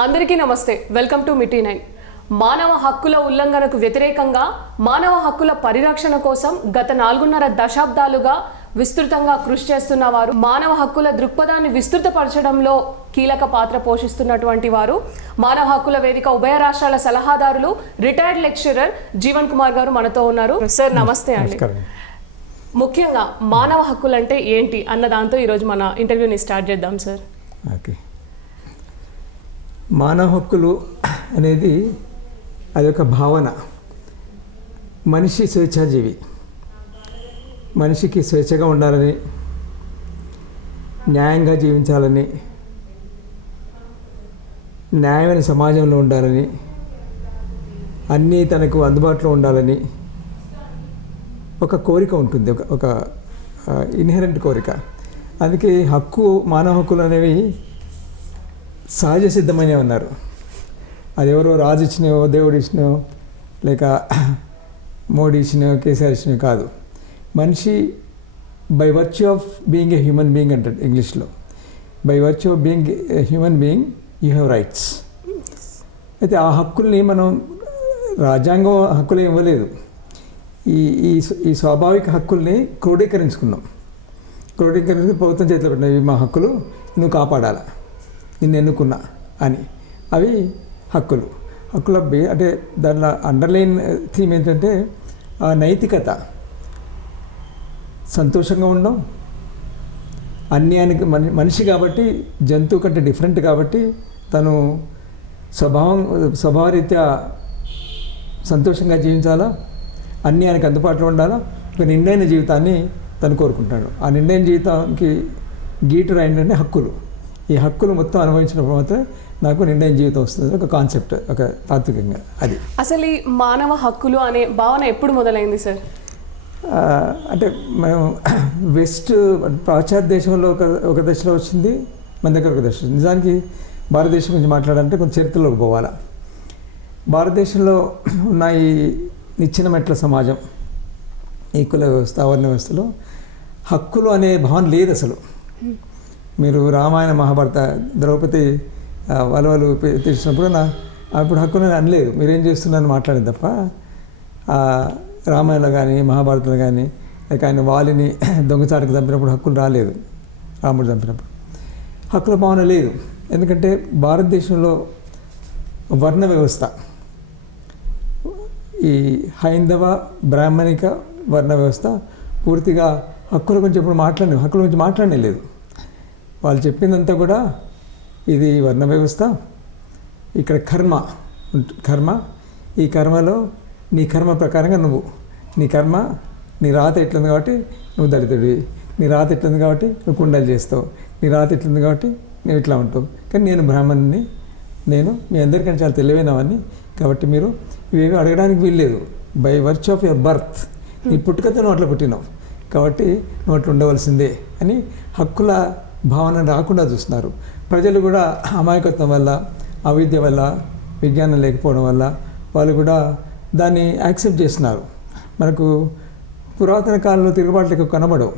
అందరికీ నమస్తే. Welcome to Mitty 9. మానవ హక్కుల ఉల్లంఘనకు వ్యతిరేకంగా మానవ హక్కుల పరిరక్షణ కోసం గత 4.5 దశాబ్దాలుగా విస్తృతంగా కృషి చేస్తున్న వారు, మానవ హక్కుల దృక్పథాన్ని విస్తృతపరచడంలో కీలక పాత్ర పోషిస్తున్నటువంటి వారు, మానవ హక్కుల వేదిక ఉభయ రాష్ట్రాల సలహాదారులు, రిటైర్డ్ లెక్చరర్ జీవన్ కుమార్ గారు మనతో ఉన్నారు. సార్ నమస్తే అండి. ముఖ్యంగా మానవ హక్కులు అంటే ఏంటి అన్న దాంతో ఈరోజు మన ఇంటర్వ్యూని స్టార్ట్ చేద్దాం సార్. ఓకే, మానవ హక్కులు అనేది అదొక భావన. మనిషి స్వేచ్ఛాజీవి, మనిషికి స్వేచ్ఛగా ఉండాలని, న్యాయంగా జీవించాలని, న్యాయమైన సమాజంలో ఉండాలని, అన్నీ తనకు అందుబాటులో ఉండాలని ఒక కోరిక ఉంటుంది, ఒక ఇన్హెరెంట్ కోరిక. అందుకే మానవ హక్కులు అనేవి సహజ సిద్ధమైనవి అన్నారు. అది ఎవరో రాజు ఇచ్చినవో, దేవుడు ఇచ్చినవో, లేక మోడీ ఇచ్చినవో, కేసీఆర్ ఇచ్చినవి కాదు. మనిషి by virtue of being a human being అంటాడు ఇంగ్లీష్లో. By virtue of being a human being you have rights. అయితే ఆ హక్కుల్ని మనం రాజ్యాంగం హక్కులు ఇవ్వలేదు. ఈ స్వాభావిక హక్కుల్ని క్రోడీకరించుకున్నాం. క్రోడీకరించి ప్రభుత్వం చేతిలో పెట్టినవి, మా హక్కులు నువ్వు కాపాడాలా, నిన్ను ఎన్నుకున్నా అని. అవి హక్కులు. హక్కుల అంటే దాంట్లో అండర్లైన్ థీమ్ ఏంటంటే ఆ నైతికత, సంతోషంగా ఉండడం, అన్యాయానికి మనిషి కాబట్టి జంతువు కంటే డిఫరెంట్ కాబట్టి తను స్వభావరీత్యా సంతోషంగా జీవించాలా, అన్యాయానికి అందుబాటులో ఉండాలా, ఒక నిండైన జీవితాన్ని తను కోరుకుంటాడు. ఆ నిండైన జీవితానికి గీటు ఏంటంటే హక్కులు. ఈ హక్కులు మొత్తం అనుభవించినప్పుడు మాత్రం నాకు నిండైన జీవితం వస్తుంది. ఒక కాన్సెప్ట్, ఒక తాత్వికంగా. అది అసలు ఈ మానవ హక్కులు అనే భావన ఎప్పుడు మొదలైంది సార్? అంటే మేము పాశ్చాత్య దేశంలో ఒక దశలో వచ్చింది, మన దగ్గర ఒక దశ వచ్చింది. నిజానికి భారతదేశం గురించి మాట్లాడాలంటే కొంచెం చరిత్రలోకి పోవాలా. భారతదేశంలో ఉన్న ఈ నిచ్చెన మెట్ల సమాజం, ఈ కుల వ్యవస్థ, అవర్ణ వ్యవస్థలో హక్కులు అనే భావన లేదు అసలు. మీరు రామాయణ మహాభారత ద్రౌపది వలవలు తెచ్చినప్పుడు అప్పుడు హక్కులు అనలేదు, మీరేం చేస్తున్నారని మాట్లాడేది తప్ప రామాయణంలో కానీ మహాభారతంలో కానీ, లేక ఆయన వాలిని దొంగచాటుకు చంపినప్పుడు హక్కులు రాలేదు. రాముడు చంపినప్పుడు హక్కుల భావన లేదు. ఎందుకంటే భారతదేశంలో వర్ణ వ్యవస్థ, ఈ హైందవ బ్రాహ్మణిక వర్ణ వ్యవస్థ పూర్తిగా హక్కుల గురించి ఎప్పుడు హక్కుల గురించి మాట్లాడలేదు. వాళ్ళు చెప్పిందంతా కూడా ఇది వర్ణ వ్యవస్థ, ఇక్కడ కర్మ, ఈ కర్మలో నీ కర్మ ప్రకారంగా నీ రాత ఎట్లుంది కాబట్టి నువ్వు దళితుడివి, నీ రాత ఎట్లుంది కాబట్టి నువ్వు కుండలు చేస్తావు, నీ రాత ఎట్లుంది కాబట్టి నువ్వు ఇట్లా ఉంటావు. కానీ నేను బ్రాహ్మణుని, నేను మీ అందరికంటే చాలా తెలివైనవని, కాబట్టి మీరు ఇవేవి అడగడానికి వీల్లేదు. By virtue of your birth, నీ పుట్టుకతో నువ్వు అట్లా పుట్టినావు కాబట్టి నువ్వు అట్లా ఉండవలసిందే అని హక్కుల భావన రాకుండా చూస్తున్నారు. ప్రజలు కూడా అమాయకత్వం వల్ల, అవిద్య వల్ల, విజ్ఞానం లేకపోవడం వల్ల వాళ్ళు కూడా దాన్ని యాక్సెప్ట్ చేస్తున్నారు. మనకు పురాతన కాలంలో తిరుగుబాట్లు ఎక్కువ కనబడవు.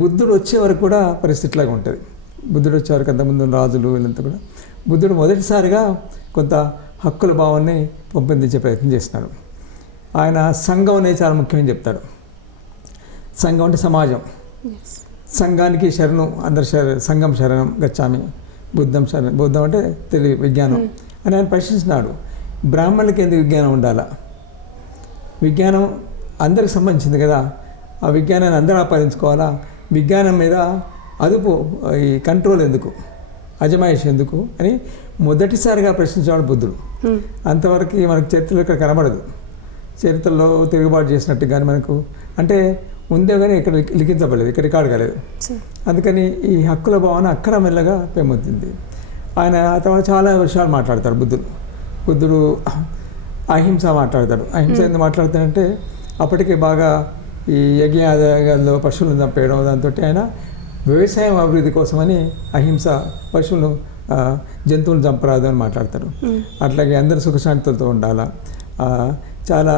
బుద్ధుడు వచ్చే వరకు కూడా పరిస్థితిలాగా ఉంటుంది. బుద్ధుడు వచ్చే వరకు అంతకుముందు రాజులు వీళ్ళంతా కూడా బుద్ధుడు మొదటిసారిగా కొంత హక్కుల భావాన్ని పెంపొందించే ప్రయత్నం చేస్తున్నాడు. ఆయన సంఘం అనేది చాలా ముఖ్యమని చెప్తాడు. సంఘం అంటే సమాజం, సంఘానికి శరణు, అందరు సంఘం శరణం గచ్చామి, బుద్ధం అంటే తెలివి, విజ్ఞానం అని ఆయన ప్రశ్నిస్తున్నాడు. బ్రాహ్మణులకి ఎందుకు విజ్ఞానం ఉండాలా? విజ్ఞానం అందరికి సంబంధించింది కదా, ఆ విజ్ఞానాన్ని అందరూ ఆపాదించుకోవాలా? విజ్ఞానం మీద అదుపు, ఈ కంట్రోల్ ఎందుకు, అజమాయిషి ఎందుకు అని మొదటిసారిగా ప్రశ్నించేవాడు బుద్ధుడు. అంతవరకు మనకు చరిత్రలో ఇక్కడ కనబడదు. చరిత్రలో తిరుగుబాటు చేసినట్టు కానీ మనకు అంటే ఉందే కానీ ఇక్కడ లిఖించబడలేదు, ఇక్కడ రికార్డు కాలేదు. అందుకని ఈ హక్కుల భావన అక్కడ మెల్లగా పెంపొందింది. ఆయన ఆ తర్వాత చాలా విషయాలు మాట్లాడతాడు బుద్ధుడు అహింస మాట్లాడతాడు. అహింస ఎందుకు మాట్లాడతాడంటే అప్పటికే బాగా ఈ యజ్ఞయాగాల్లో పశువులను చంపేయడం, దాంతో ఆయన వ్యవసాయం అభివృద్ధి కోసమని అహింస, పశువులను జంతువులను చంపరాదు అని మాట్లాడతాడు. అట్లాగే అందరు సుఖశాంతులతో ఉండాలా, చాలా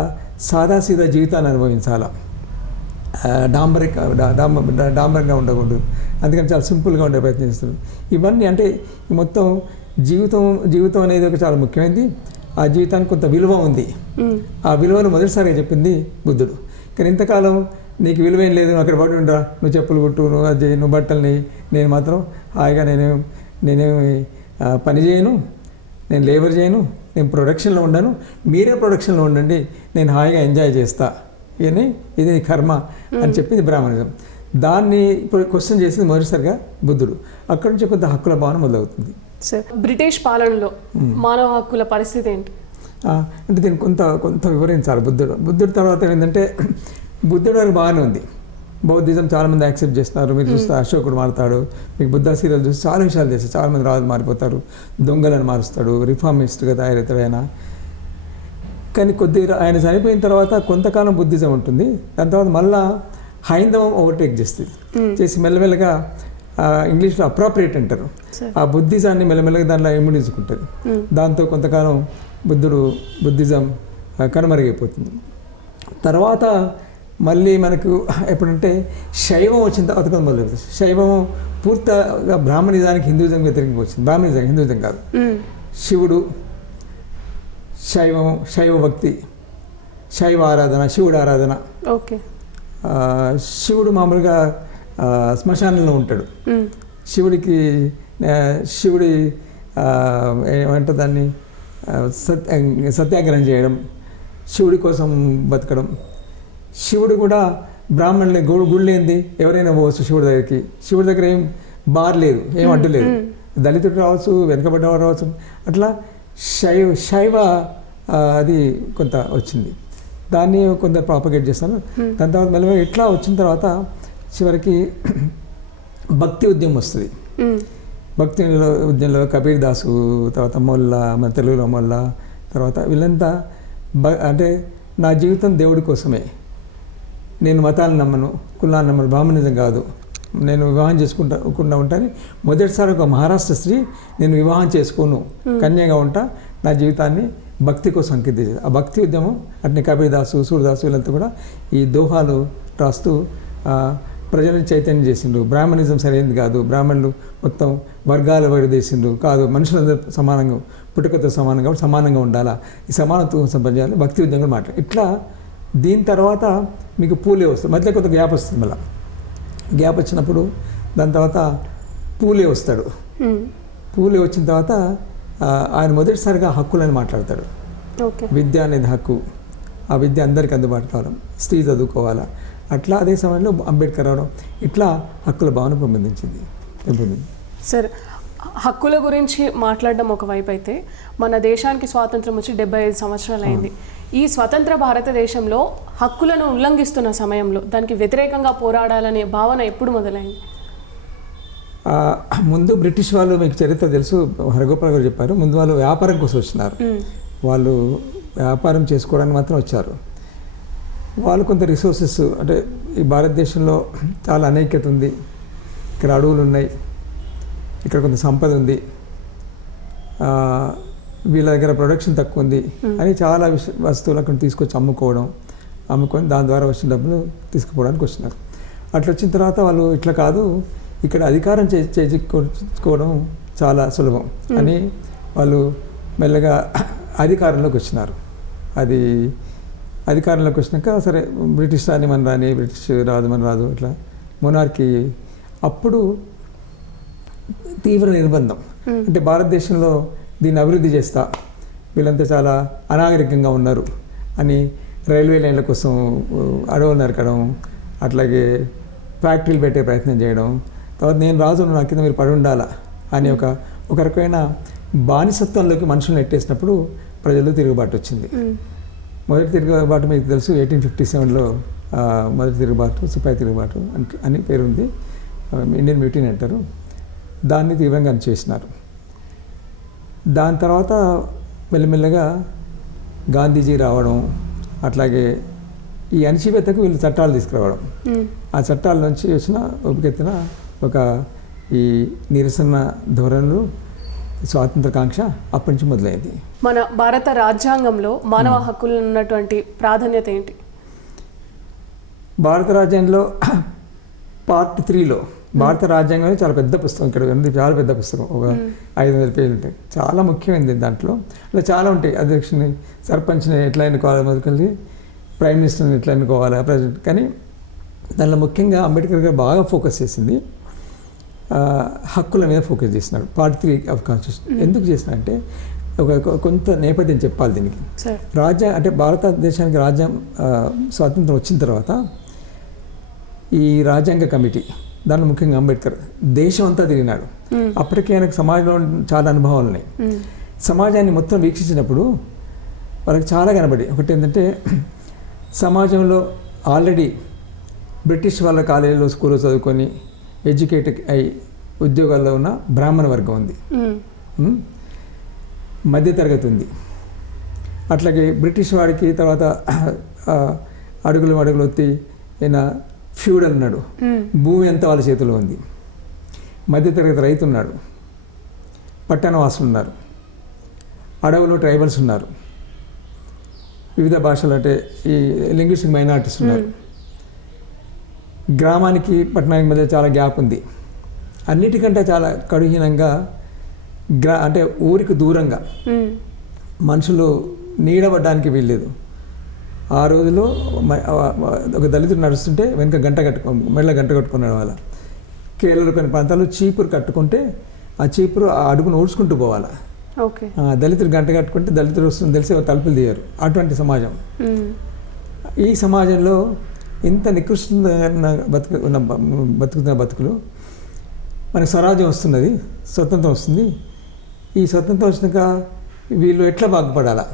సాదాసీదా జీవితాన్ని అనుభవించాలా, డాంబరంగా ఉండకూడదు, అందుకని చాలా సింపుల్గా ఉండే ప్రయత్నం చేస్తారు. ఇవన్నీ అంటే మొత్తం జీవితం అనేది ఒక చాలా ముఖ్యమైనది. ఆ జీవితానికి కొంత విలువ ఉంది. ఆ విలువను మొదటిసారిగా చెప్పింది బుద్ధుడు. కానీ ఇంతకాలం నీకు విలువ ఏం లేదు, నువ్వు అక్కడ పడి ఉండరా, నువ్వు చెప్పులు కుట్టు, నువ్వు అది చేయి, నువ్వు బట్టల్ని, నేను మాత్రం హాయిగా నేనేమి పని చేయను, నేను లేబర్ చేయను, నేను ప్రొడక్షన్లో ఉండను, మీరే ప్రొడక్షన్లో ఉండండి, నేను హాయిగా ఎంజాయ్ చేస్తా, ఇది కర్మ అని చెప్పింది బ్రాహ్మణిజం. దాన్ని ఇప్పుడు క్వశ్చన్ చేసింది మొదటిసారిగా బుద్ధుడు. అక్కడి నుంచి కొంత హక్కుల భావన మొదలవుతుంది. సార్, బ్రిటిష్ పాలనలో మానవ హక్కుల పరిస్థితి ఏంటి? అంటే దీన్ని కొంత వివరించాలి. బుద్ధుడు తర్వాత ఏంటంటే, బుద్ధుడు వరకు బాగానే ఉంది. బౌద్ధిజం చాలామంది యాక్సెప్ట్ చేస్తున్నారు. మీరు చూస్తే అశోకుడు మారుతాడు, మీకు బుద్ధ సీరియల్ చూస్తే చాలా విషయాలు చేస్తారు. చాలామంది రాజులు మారిపోతారు, దొంగలను మారుస్తాడు, రిఫార్మిస్ట్గా తయారవుతాడు ఆయన. కానీ కొద్దిగా ఆయన చనిపోయిన తర్వాత కొంతకాలం బుద్ధిజం ఉంటుంది. దాని తర్వాత మళ్ళా హైందవం ఓవర్టేక్ చేసి మెల్లమెల్లగా ఇంగ్లీష్లో అప్రాప్రియేట్ అంటారు, ఆ బుద్ధిజాన్ని మెల్లమెల్లగా దాంట్లో ఇమిడించుకుంటుంది. దాంతో కొంతకాలం బుద్ధిజం కనుమరుగైపోతుంది. తర్వాత మళ్ళీ మనకు ఎప్పుడంటే శైవం వచ్చిన తర్వాత కొంత మొదలవుతుంది. శైవం పూర్తిగా బ్రాహ్మణిజానికి హిందూయిజం వ్యతిరేకంగా వచ్చింది. హిందూయిజం కాదు, శివుడు, శైవ భక్తి, శైవ ఆరాధన, శివుడు ఆరాధన. ఓకే. శివుడు మామూలుగా శ్మశానంలో ఉంటాడు. శివుడి ఏమంటారు దాన్ని, సత్యాగ్రహం చేయడం, శివుడి కోసం బతకడం. శివుడు కూడా బ్రాహ్మణులే, గుళ్ళు ఏంది, ఎవరైనా పోవచ్చు శివుడి దగ్గరికి. శివుడి దగ్గర ఏం బార్ లేదు, ఏం అడ్డు లేదు, దళితుడు రావచ్చు, వెనుకబడ్డవాడు రావచ్చు. అట్లా శైవ అది కొంత వచ్చింది. దాన్ని కొంత ప్రాపగేట్ చేస్తాను. దాని తర్వాత మళ్ళీ ఇట్లా వచ్చిన తర్వాత చివరికి భక్తి ఉద్యమం వస్తుంది. భక్తి ఉద్యమంలో కబీర్ దాసు, తర్వాత మొల్ల, మన తెలుగులో మొల్ల, తర్వాత వీళ్ళంతా అంటే నా జీవితం దేవుడి కోసమే, నేను మతాలను నమ్మను, కులాన్ని నమ్మను, బ్రాహ్మణిజం కాదు, నేను వివాహం చేసుకుంటా ఉంటాను. మొదటిసారి ఒక మహారాష్ట్ర స్త్రీ, నేను వివాహం చేసుకోను, కన్యగా ఉంటా, నా జీవితాన్ని భక్తి కోసం అంకితం చేసేది. ఆ భక్తి ఉద్యమం అట్నే కబీర్ దాసు, సూర్దాసు వీళ్ళంతా కూడా ఈ దోహాలు రాస్తూ ప్రజలను చైతన్యం చేసిండ్రు. బ్రాహ్మణిజం సరైనది కాదు, బ్రాహ్మణులు మొత్తం వర్గాల విడదీసిండ్రు, కాదు, మనుషులందరూ సమానంగా, పుట్టుకతో సమానంగా, కాబట్టి సమానంగా ఉండాలా, ఈ సమానత్వం సంపాదించాలి, భక్తి ఉద్యమం కూడా మాట్లాడు. ఇట్లా దీని తర్వాత మీకు పూలే వస్తుంది. మధ్య కొంత గ్యాప్ వస్తుంది. మళ్ళీ గ్యాప్ వచ్చినప్పుడు దాని తర్వాత పూలే వస్తాడు. పూలే వచ్చిన తర్వాత ఆయన మొదటిసారిగా హక్కులని మాట్లాడతాడు. విద్య అనేది హక్కు, ఆ విద్య అందరికీ అందుబాటు కావడం, స్త్రీ చదువుకోవాలా, అట్లా అదే సమయంలో అంబేద్కర్ రావడం, ఇట్లా హక్కుల భావన పెంపొందించింది. సార్, హక్కుల గురించి మాట్లాడడం ఒకవైపు అయితే, మన దేశానికి స్వాతంత్రం వచ్చి 75 సంవత్సరాలు అయింది. ఈ స్వతంత్ర భారతదేశంలో హక్కులను ఉల్లంఘిస్తున్న సమయంలో దానికి వ్యతిరేకంగా పోరాడాలనే భావన ఎప్పుడు మొదలైంది? ముందు బ్రిటిష్ వాళ్ళు, మీకు చరిత్ర తెలుసు, హరగోపాల్ గారు చెప్పారు, ముందు వాళ్ళు వ్యాపారం కోసం వచ్చినారు. వాళ్ళు వ్యాపారం చేసుకోవడానికి మాత్రం వచ్చారు. వాళ్ళు కొంత రిసోర్సెస్, అంటే ఈ భారతదేశంలో చాలా అనైక్యత ఉంది, ఇక్కడ అడవులు ఉన్నాయి, ఇక్కడ కొంత సంపద ఉంది, వీళ్ళ దగ్గర ప్రొడక్షన్ తక్కువ ఉంది అని చాలా వస్తువులు అక్కడ తీసుకొచ్చి అమ్ముకొని దాని ద్వారా వచ్చిన డబ్బులు తీసుకుపోవడానికి వచ్చినారు. అట్లా వచ్చిన తర్వాత వాళ్ళు ఇట్లా కాదు, ఇక్కడ అధికారం చేజిక్కోవడం చాలా సులభం అని వాళ్ళు మెల్లగా అధికారంలోకి వచ్చినారు. అధికారంలోకి వచ్చినాక సరే, బ్రిటిష్ రాని మన రాని, బ్రిటిష్ రాదు మన రాదు, ఇట్లా మొనార్కీ. అప్పుడు తీవ్ర నిర్బంధం, అంటే భారతదేశంలో దీన్ని అభివృద్ధి చేస్తా, వీళ్ళంతా చాలా అనాగరికంగా ఉన్నారు అని రైల్వే లైన్ల కోసం అడవులు నరకడం, అట్లాగే ఫ్యాక్టరీలు పెట్టే ప్రయత్నం చేయడం, తర్వాత నేను రాజు, నా కింద మీరు పడి ఉండాలా అని ఒక రకమైన బానిసత్వంలోకి మనుషులను నెట్టేసినప్పుడు ప్రజల్లో తిరుగుబాటు వచ్చింది. మొదటి తిరుగుబాటు మీకు తెలుసు, 1857లో మొదటి తిరుగుబాటు, సిపాయి తిరుగుబాటు అని పేరుంది, ఇండియన్ మ్యూటినీ అంటారు. దాన్ని తీవ్రంగా చేసినారు. దాని తర్వాత మెల్లమెల్లగా గాంధీజీ రావడం, అట్లాగే ఈ అణచివేతకు వీళ్ళు చట్టాలు తీసుకురావడం, ఆ చట్టాల నుంచి వచ్చిన ఉపకెత్తిన ఈ నిరసన ధోరణులు, స్వాతంత్రకాంక్ష అప్పటి నుంచి మొదలైంది. మన భారత రాజ్యాంగంలో మానవ హక్కులు ఉన్నటువంటి ప్రాధాన్యత ఏంటి? భారత రాజ్యాంగంలో పార్ట్ 3లో భారత రాజ్యాంగం చాలా పెద్ద పుస్తకం, ఇక్కడ ఉంది చాలా పెద్ద పుస్తకం, ఒక 500 పేజీలు ఉంటాయి. చాలా ముఖ్యమైనది దాంట్లో. అలా చాలా ఉంటాయి. అధ్యక్షుని, సర్పంచ్ని ఎట్లా ఎన్నుకోవాలి మొదలుకెళ్ళి ప్రైమ్ మినిస్టర్ని ఎట్లా ఎన్నుకోవాలి ప్రెసిడెంట్. కానీ దానిలో ముఖ్యంగా అంబేద్కర్ గారు బాగా ఫోకస్ చేసింది హక్కుల మీద ఫోకస్ చేసినాడు. పార్ట్ 3 ఆఫ్ కాన్స్టిట్యూషన్ ఎందుకు చేసినాడంటే కొంత నేపథ్యం చెప్పాలి దీనికి. అంటే భారతదేశానికి స్వాతంత్రం వచ్చిన తర్వాత ఈ రాజ్యాంగ కమిటీ, దానిలో ముఖ్యంగా అంబేద్కర్ దేశం అంతా తిరిగినాడు. అప్పటికే ఆయనకు సమాజంలో చాలా అనుభవాలు ఉన్నాయి. సమాజాన్ని మొత్తం వీక్షించినప్పుడు వాళ్ళకి చాలా కనబడి, ఒకటి ఏంటంటే సమాజంలో ఆల్రెడీ బ్రిటిష్ వాళ్ళ కాలేజీలో స్కూల్లో చదువుకొని ఎడ్యుకేటెడ్ అయి ఉద్యోగాల్లో ఉన్న బ్రాహ్మణ వర్గం ఉంది, మధ్యతరగతి ఉంది. అట్లాగే బ్రిటిష్ వాడికి తర్వాత అడుగులు వచ్చి ఈయన ఫ్యూడల్ ఉన్నాడు, భూమి అంతా వాళ్ళ చేతిలో ఉంది. మధ్యతరగతి రైతు ఉన్నాడు, పట్టణవాసులు ఉన్నారు, అడవులు ట్రైబల్స్ ఉన్నారు, వివిధ భాషలు అంటే ఈ లింగ్విస్టిక్ మైనారిటీస్ ఉన్నారు. గ్రామానికి పట్టణానికి మధ్య చాలా గ్యాప్ ఉంది. అన్నిటికంటే చాలా కడుహీనంగా అంటే ఊరికి దూరంగా మనుషులు నీడబడ్డానికి వీల్లేదు. ఆ రోజులో ఒక దళితుడు నడుస్తుంటే వెనుక మెళ్ళ గంట కట్టుకున్నాడు. వాళ్ళ కేరళలో కొన్ని ప్రాంతాల్లో చీపురు కట్టుకుంటే ఆ చీపురు ఆ అడుగును ఊడ్చుకుంటూ పోవాలి. దళితుడు గంట కట్టుకుంటే దళితుడు వస్తుంది తెలిసి తలుపులు తీయరు. అటువంటి సమాజం. ఈ సమాజంలో ఇంత నికృష్టంగా బతుకుతున్న బతుకులు మనకు స్వరాజ్యం వస్తున్నది, స్వతంత్రం వస్తుంది. ఈ స్వతంత్రం వచ్చినాక వీళ్ళు ఎట్లా బాగుపడాలా,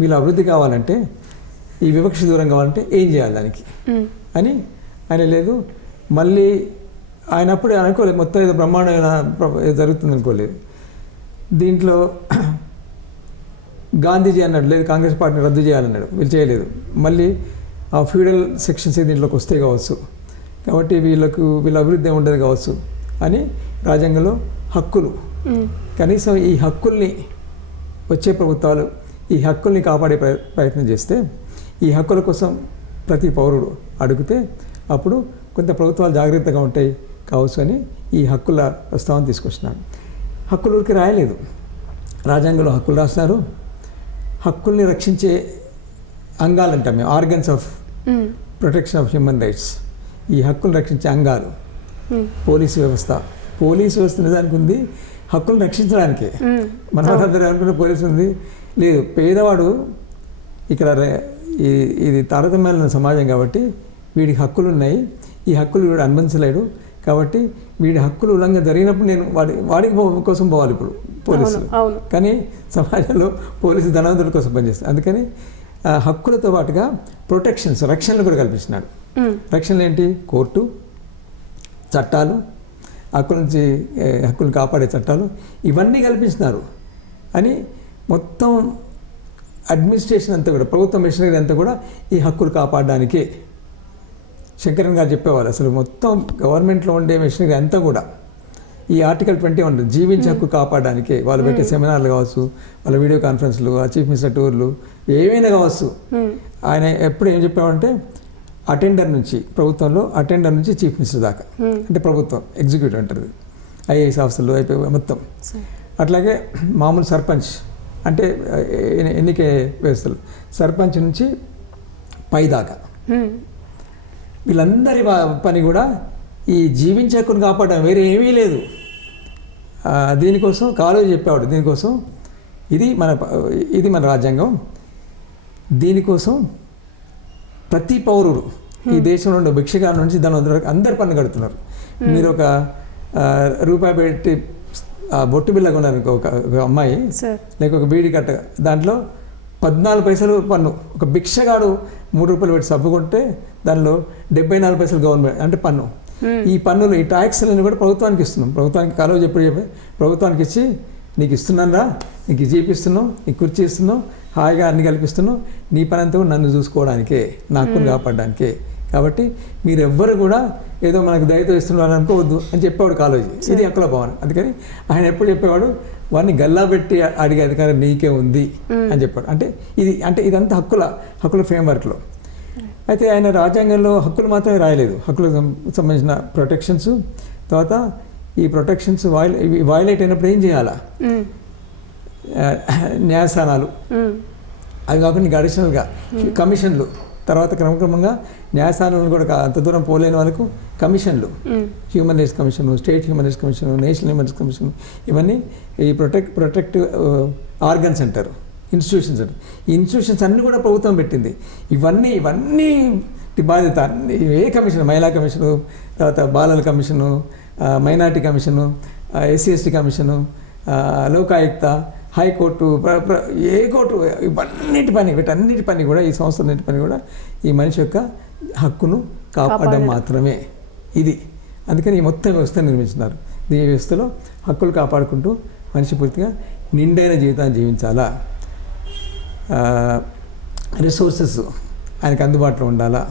వీళ్ళు అభివృద్ధి కావాలంటే, ఈ వివక్ష దూరం కావాలంటే ఏం చేయాలి దానికి అని ఆయన లేదు. మళ్ళీ ఆయన అప్పుడే అనుకోలేదు మొత్తం ఏదో బ్రహ్మాండమైన జరుగుతుంది అనుకోలేదు. దీంట్లో గాంధీజీ అన్నాడు లేదు కాంగ్రెస్ పార్టీని రద్దు చేయాలన్నాడు, వీళ్ళు చేయలేదు. మళ్ళీ ఆ ఫ్యూడల్ సెక్షన్స్ దీంట్లోకి వస్తే కావచ్చు, కాబట్టి వీళ్ళ అభివృద్ధి ఉండదు కావచ్చు అని రాజ్యాంగంలో హక్కులు, కనీసం ఈ హక్కుల్ని వచ్చే ప్రభుత్వాలు ఈ హక్కుల్ని కాపాడే ప్రయత్నం చేస్తే, ఈ హక్కుల కోసం ప్రతి పౌరుడు అడిగితే అప్పుడు కొంత ప్రభుత్వాలు జాగ్రత్తగా ఉంటాయి కావచ్చు అని ఈ హక్కుల ప్రస్తావన తీసుకొచ్చినాడు. హక్కులు ఊరికి రాయలేదు, రాజ్యాంగంలో హక్కులు రాస్తున్నారు. హక్కుల్ని రక్షించే అంగాలు అంటాం మేము, organs of protection of human rights. ఈ హక్కులు రక్షించే అంగాలు పోలీసు వ్యవస్థ. పోలీసు వ్యవస్థ నిజానికి ఉంది హక్కులు రక్షించడానికే. మన వాళ్ళందరూ అనుకుంటే పోలీసు ఉంది, లేదు. పేదవాడు ఇక్కడ ఇది తారతమ్యాల సమాజం కాబట్టి వీడికి హక్కులు ఉన్నాయి, ఈ హక్కులు వీడు అనుభవించలేడు, కాబట్టి వీడి హక్కులు ఉల్లంఘన జరిగినప్పుడు నేను వాడికి కోసం పోవాలి ఇప్పుడు పోలీసులు. కానీ సమాజంలో పోలీసు ధనవంతుల కోసం పనిచేస్తారు. అందుకని హక్కులతో పాటుగా ప్రొటెక్షన్స్, రక్షణలు కూడా కల్పించినాడు. రక్షణలు ఏంటి? కోర్టు, చట్టాలు, హక్కులను కాపాడే చట్టాలు, ఇవన్నీ కల్పించినారు అని మొత్తం అడ్మినిస్ట్రేషన్ అంతా కూడా, ప్రభుత్వ మిషనరీ అంతా కూడా ఈ హక్కులు కాపాడడానికే. శంకరన్ గారు చెప్పేవారు అసలు మొత్తం గవర్నమెంట్లో ఉండే మిషనరీ అంతా కూడా ఈ ఆర్టికల్ 21 జీవించే హక్కు కాపాడడానికే. వాళ్ళు పెట్టే సెమినార్లు కావచ్చు, వాళ్ళ వీడియో కాన్ఫరెన్స్లు, చీఫ్ మినిస్టర్ టూర్లు, ఏమైనా కావచ్చు. ఆయన ఎప్పుడు ఏం చెప్పామంటే అటెండర్ నుంచి, ప్రభుత్వంలో అటెండర్ నుంచి చీఫ్ మినిస్టర్ దాకా, అంటే ప్రభుత్వం ఎగ్జిక్యూటివ్ అంటారు, ఐఏఎస్ ఆఫీసర్లు అయిపోయి మొత్తం. అట్లాగే మామూలు సర్పంచ్ అంటే ఎన్నికే వ్యవస్థలు, సర్పంచ్ నుంచి పై దాకా వీళ్ళందరి పని కూడా ఈ జీవించే హక్కును కాపాడడం, వేరే ఏమీ లేదు. దీనికోసం కాలేజీ చెప్పేవాడు, దీనికోసం ఇది మన రాజ్యాంగం. దీనికోసం ప్రతి పౌరుడు ఈ దేశంలో ఉండే భిక్షగాడి నుంచి ధనవంతుల వరకు అందరు పన్ను కడుతున్నారు. మీరు ఒక రూపాయి పెట్టి బొట్టు బిల్ల కొన్నారనుకో ఒక అమ్మాయి, లేక ఒక బీడీ కట్ట, దాంట్లో 14 పైసలు పన్ను. ఒక భిక్షగాడు 3 రూపాయలు పెట్టి సబ్బు కొంటే దానిలో 74 పైసలు గవర్నమెంట్ అంటే పన్ను. ఈ పన్నులు, ఈ ట్యాక్స్లను కూడా ప్రభుత్వానికి ఇస్తున్నాం. ప్రభుత్వానికి కాలేజీ ఎప్పుడు చెప్పి ప్రభుత్వానికి ఇచ్చి నీకు ఇస్తున్నాను రా, నీకు చేపిస్తున్నాం, నీకు కుర్చీ ఇస్తున్నాం, హాయిగా అన్ని కల్పిస్తున్నాం, నీ పని అంతా కూడా నన్ను చూసుకోవడానికే, నా హక్కును కాపాడడానికే. కాబట్టి మీరెవ్వరు కూడా ఏదో మనకు దయతో ఇస్తున్నారు అనుకోవద్దు అని చెప్పేవాడు కాలేజీ. ఇది హక్కుల భావన. అందుకని ఆయన ఎప్పుడు చెప్పేవాడు, వాడిని గల్లా పెట్టి అడిగే అధికారం నీకే ఉంది అని చెప్పాడు. అంటే ఇదంతా హక్కుల ఫ్రేమ్వర్క్లో. అయితే ఆయన రాజ్యాంగంలో హక్కులు మాత్రమే రాయలేదు, హక్కులకు సంబంధించిన ప్రొటెక్షన్స్, తర్వాత ఈ ప్రొటెక్షన్స్ వైలేట్ అయినప్పుడు ఏం చేయాలా, న్యాయస్థానాలు, అవి కాకుండా ఇంకా అడిషనల్గా కమిషన్లు, తర్వాత క్రమక్రమంగా న్యాయస్థానాలను కూడా అంత దూరం పోలేని వాళ్ళకు కమిషన్లు, human rights commission, state human rights commission, national human rights commission, ఇవన్నీ ఈ ప్రొటెక్టివ్ ఆర్గన్స్ అంటారు, ఇన్స్టిట్యూషన్స్ అంటారు. ఈ ఇన్స్టిట్యూషన్స్ అన్నీ కూడా ప్రభుత్వం పెట్టింది. ఇవన్నీ బాధ్యత ఏ కమిషన్, మహిళా కమిషను, తర్వాత బాలల commission, minority commission, SC commission, Lokayukta, high court, ఏ కోర్టు, వీటన్నిటి పని కూడా, ఈ సంస్థలన్నిటి పని కూడా ఈ మనిషి యొక్క హక్కును కాపాడడం మాత్రమే ఇది. అందుకని ఈ మొత్తం వ్యవస్థ నిర్మించినారు. ఈ వ్యవస్థలో హక్కులు కాపాడుకుంటూ మనిషి పూర్తిగా నిండైన జీవితాన్ని జీవించాలా, రిసోర్సెస్ ఆయనకు అందుబాటులో ఉండాలా.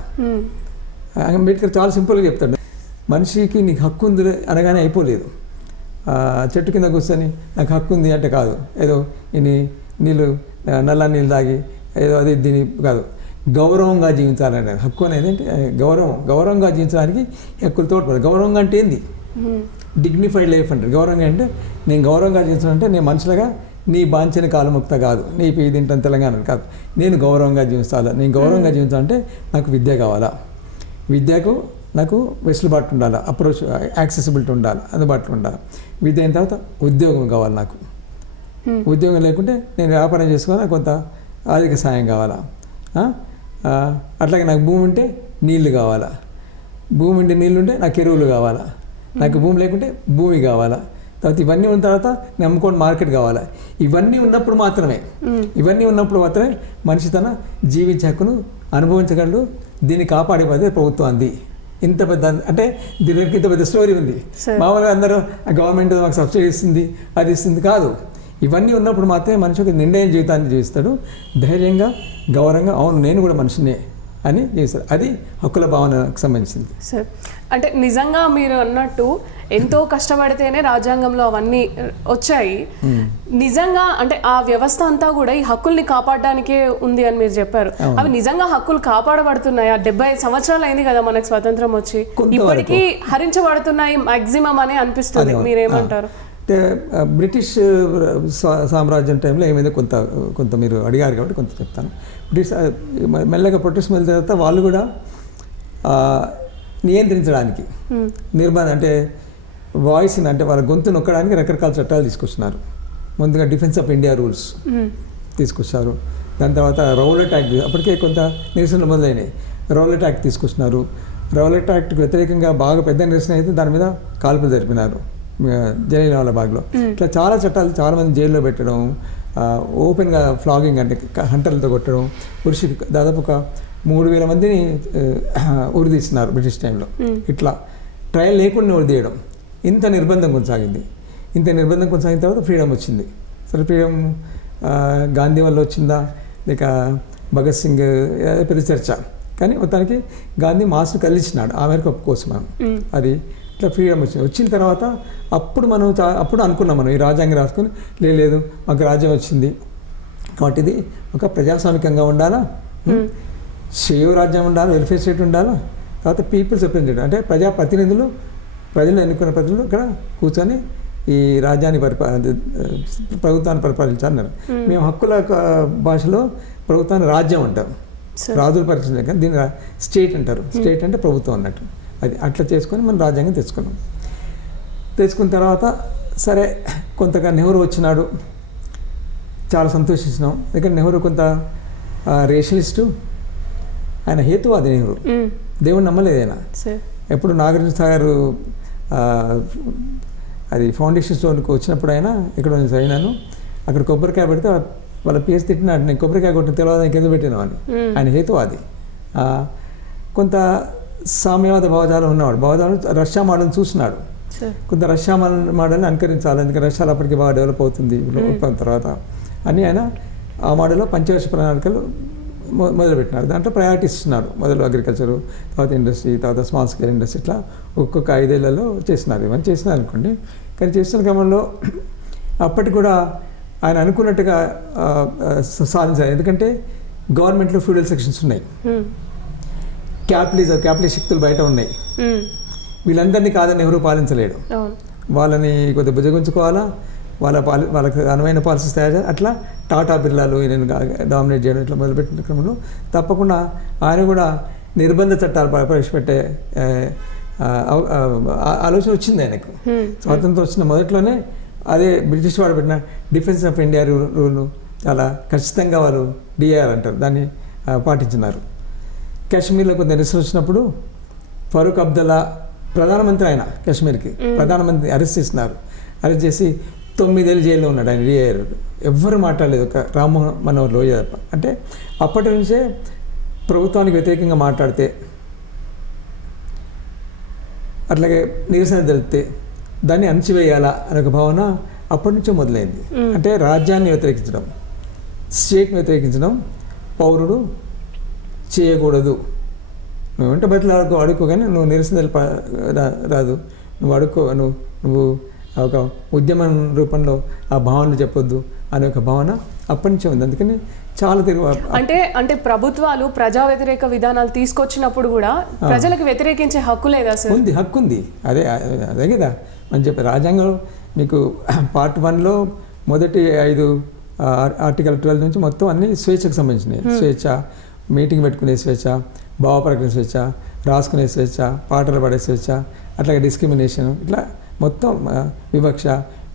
అంబేద్కర్ చాలా సింపుల్గా చెప్తాడు, మనిషికి నీకు హక్కు ఉంది అనగానే అయిపోలేదు. చెట్టు కింద కూర్చొని నాకు హక్కు ఉంది అంటే కాదు, ఏదో ఇన్ని నీళ్ళు నల్ల నీళ్ళు తాగి ఏదో అది దీని కాదు, గౌరవంగా జీవించాలనేది హక్కు అనేది. అంటే గౌరవంగా జీవించడానికి హక్కులు తోడ్పడాలి. గౌరవంగా అంటే ఏంది, డిగ్నిఫైడ్ లైఫ్ అంటారు. గౌరవంగా అంటే నేను గౌరవంగా జీవించాలంటే నేను మనుషులుగా నీ బాంచని కాలముక్త కాదు, నీ తింటాను తెలంగాణ కాదు, నేను గౌరవంగా జీవించాలా. నేను గౌరవంగా జీవించాలంటే నాకు విద్య కావాలా, విద్యకు నాకు వెసులుబాటు ఉండాలి, అప్రోచ్ యాక్సెసిబిలిటీ ఉండాలి, అందుబాటులో ఉండాలి. విద్య అయిన తర్వాత ఉద్యోగం కావాలి నాకు. ఉద్యోగం లేకుంటే నేను వ్యాపారం చేసుకోవాలి, కొంత ఆర్థిక సాయం కావాలా. అట్లాగే నాకు భూమి ఉంటే నీళ్లు కావాలా, భూమి ఉంటే నీళ్ళు ఉంటే నాకు ఎరువులు కావాలా, నాకు భూమి లేకుంటే భూమి కావాలా. తర్వాత ఇవన్నీ ఉన్న తర్వాత నేను అమ్ముకోండి మార్కెట్ కావాలా. ఇవన్నీ ఉన్నప్పుడు మాత్రమే మనిషి తన జీవించే హక్కును అనుభవించగలడు. దీన్ని కాపాడే బాధ్యత ప్రభుత్వం అంది. ఇంత పెద్ద అంటే దీనికి ఇంత పెద్ద స్టోరీ ఉంది. మామూలుగా అందరూ గవర్నమెంట్ మాకు సబ్సిడీ ఇస్తుంది, అది ఇస్తుంది కాదు. ఇవన్నీ ఉన్నప్పుడు మాత్రమే మనిషి ఒక నిండైన జీవితాన్ని జీవిస్తాడు. ధైర్యంగా, గౌరవంగా, అవును నేను కూడా మనిషినే అని జీవిస్తాడు. అది హక్కుల భావనకు సంబంధించింది. సార్, అంటే నిజంగా మీరు అన్నట్టు ఎంతో కష్టపడితేనే రాజ్యాంగంలో అవన్నీ వచ్చాయి. నిజంగా అంటే ఆ వ్యవస్థ అంతా కూడా ఈ హక్కుల్ని కాపాడడానికే ఉంది అని మీరు చెప్పారు. అవి నిజంగా హక్కులు కాపాడబడుతున్నాయా? 70 సంవత్సరాలు అయింది కదా మనకు స్వతంత్రం వచ్చి, ఇప్పటికీ హరించబడుతున్నాయి మాక్సిమం అని అనిపిస్తుంది. మీరేమంటారు? అంటే బ్రిటిష్ సామ్రాజ్యం టైంలో ఏమైందో కొంత మీరు అడిగారు కాబట్టి కొంత చెప్తాను. బ్రిటిష్ మెల్లగా ప్రొటెస్ట్ మొదలు తర్వాత వాళ్ళు కూడా నియంత్రించడానికి అంటే వాయిస్ని, అంటే వాళ్ళ గొంతు నొక్కడానికి రకరకాల చట్టాలు తీసుకొచ్చినారు. ముందుగా డిఫెన్స్ ఆఫ్ ఇండియా రూల్స్ తీసుకొచ్చారు. దాని తర్వాత రౌలట్ యాక్ట్, అప్పటికే కొంత నిరసనలు మొదలైనవి. రౌలట్ యాక్ట్ తీసుకొచ్చినారు. రౌలట్ యాక్ట్కి వ్యతిరేకంగా బాగా పెద్ద నిరసన అయితే దాని మీద కాల్పులు జరిపినారు జలియన్వాలా బాగ్లో. ఇట్లా చాలా చట్టాలు, చాలామంది జైల్లో పెట్టడం, ఓపెన్గా ఫ్లాగింగ్ అంటే హంటర్లతో కొట్టడం, పురుషులు దాదాపు ఒక 3000 మందిని ఉరిదీస్తున్నారు బ్రిటిష్ టైంలో. ఇట్లా ట్రయల్ లేకుండా ఉరిదీయడం. ఇంత నిర్బంధం కొనసాగింది. తర్వాత ఫ్రీడమ్ వచ్చింది. సరే, ఫ్రీడమ్ గాంధీ వల్ల వచ్చిందా లేక భగత్ సింగ్, పెద్ద చర్చ. కానీ మొత్తానికి గాంధీ మాస్ను కలిసినాడు, ఆ మేరకు ఒప్పుకోవచ్చు మనం. అది ఇట్లా ఫ్రీడమ్ వచ్చిన తర్వాత అప్పుడు అనుకున్నాం మనం ఈ రాజ్యాంగం రాసుకొని, లేదు మాకు రాజ్యం వచ్చింది కాబట్టి ఇది ఒక ప్రజాస్వామికంగా ఉండాలా, శ్రేయో రాజ్యం ఉండాలి, వెల్ఫేర్ స్టేట్ ఉండాలా, తర్వాత పీపుల్స్ రిప్రజెంటేటివ్ అంటే ప్రజాప్రతినిధులు, ప్రజలు ఎన్నుకున్న ప్రజలు ఇక్కడ కూర్చొని ఈ రాజ్యాన్ని ప్రభుత్వాన్ని పరిపాలించాలన్నారు. మేము హక్కుల భాషలో ప్రభుత్వాన్ని రాజ్యం అంటాం, రాజులు పరిపాలించలేక దీన్ని స్టేట్ అంటారు. స్టేట్ అంటే ప్రభుత్వం అన్నట్టు. అది అట్లా చేసుకొని మనం రాజ్యాంగం తెచ్చుకున్న తర్వాత సరే కొంతగా నెహ్రూ వచ్చినాడు, చాలా సంతోషించినాం. ఎందుకంటే నెహ్రూ కొంత రేషలిస్టు, ఆయన హేతువాది. నెహ్రూ దేవుడు నమ్మలేదు. ఆయన ఎప్పుడు నాగార్జున సాగర్ అది ఫౌండేషన్ స్టోన్కి వచ్చినప్పుడు ఆయన ఇక్కడ నుంచి అయినాను, అక్కడ కొబ్బరికాయ పెడితే వాళ్ళ పేరు తిట్టినాడు, నేను కొబ్బరికాయ కొట్టిన తెలియదు కింద పెట్టినా అని. ఆయన హేతువాది. కొంత సామ్యవాద భావజాలం ఉన్నవాడు. భావజాలం రష్యా మోడల్ని చూసినాడు. కొంత రష్యా మోడల్ని అనుకరించాలి, ఎందుకంటే రష్యాలో అప్పటికి బాగా డెవలప్ అవుతుంది తర్వాత అని ఆయన ఆ మోడల్లో పంచవర్ష ప్రణాళికలు మొదలుపెట్టినారు. దాంట్లో ప్రయారిటీస్ ఇస్తున్నారు. మొదలు అగ్రికల్చరు, తర్వాత ఇండస్ట్రీ, తర్వాత స్మాల్ స్కేల్ ఇండస్ట్రీ, ఇట్లా ఒక్కొక్క 5 ఏళ్లలో చేసినారు. ఇవన్నీ చేసినారు అనుకోండి. కానీ చేస్తున్న క్రమంలో అప్పటికి కూడా ఆయన అనుకున్నట్టుగా సాధించాలి. ఎందుకంటే గవర్నమెంట్లో ఫ్యూడల్ సెక్షన్స్ ఉన్నాయి, క్యాపిటలిస్ట్ శక్తులు బయట ఉన్నాయి. వీళ్ళందరినీ కాదని ఎవరూ పాలించలేడు. అవును. వాళ్ళని కొద్దిగా బుజ్జగించుకోవాలా, వాళ్ళకి అనువైన పాలసీస్ తయారు చేయాలి. అట్లా టాటా బిర్లాలు నేను డామినేట్ చేయడం ఇట్లా మొదలుపెట్టిన క్రమంలో తప్పకుండా ఆయన కూడా నిర్బంధ చట్టాలు ప్రవేశపెట్టే ఆలోచన వచ్చింది ఆయనకు. స్వాతంత్రం వచ్చిన మొదట్లోనే అదే బ్రిటిష్ వాడు పెట్టిన డిఫెన్స్ ఆఫ్ ఇండియా రూల్ను చాలా ఖచ్చితంగా వాళ్ళు డిఆర్ అంటారు, దాన్ని పాటించినారు. కాశ్మీర్లో కొంత నిరసన వచ్చినప్పుడు ఫరూక్ అబ్దుల్లా ప్రధానమంత్రి, ఆయన కాశ్మీర్కి ప్రధానమంత్రి అరెస్ట్ చేసినారు. అరెస్ట్ చేసి 9 ఏళ్ళు జైల్లో ఉన్నాడు ఆయన, డిఆర్. ఎవ్వరు మాట్లాడలేదు, ఒక రామ్మోహన్ మనోహర్ లోహియా తప్ప. అంటే అప్పటి నుంచే ప్రభుత్వానికి వ్యతిరేకంగా మాట్లాడితే, అట్లాగే నిరసన తెలిపితే దాన్ని అణచివేయాలా అనే ఒక భావన అప్పటి నుంచే మొదలైంది. అంటే రాజ్యాన్ని వ్యతిరేకించడం, స్టేట్ని వ్యతిరేకించడం పౌరుడు చేయకూడదు. నువ్వు వెంట బట్టలు అడుక్కో, కానీ నువ్వు నిరసన రాదు, నువ్వు అడుక్కో, నువ్వు ఒక ఉద్యమం రూపంలో ఆ భావనలు చెప్పొద్దు అనే ఒక భావన అప్పటి నుంచే ఉంది. అందుకని చాలా అంటే ప్రభుత్వాలు ప్రజా వ్యతిరేక విధానాలు తీసుకొచ్చినప్పుడు కూడా ప్రజలకు వ్యతిరేకించే హక్కు లేదా సార్? ఉంది, హక్కు ఉంది. అదే కదా మనం చెప్పే రాజ్యాంగంలో మీకు పార్ట్ 1లో మొదటి 5 ఆర్టికల్ 12 నుంచి మొత్తం అన్ని స్వేచ్ఛకు సంబంధించినవి. స్వేచ్ఛ, మీటింగ్ పెట్టుకునే స్వేచ్ఛ, భావ ప్రకటన స్వేచ్ఛ, రాసుకునే స్వేచ్ఛ, పాటలు పాడే స్వేచ్ఛ, అట్లాగే డిస్క్రిమినేషన్, ఇట్లా మొత్తం వివక్ష,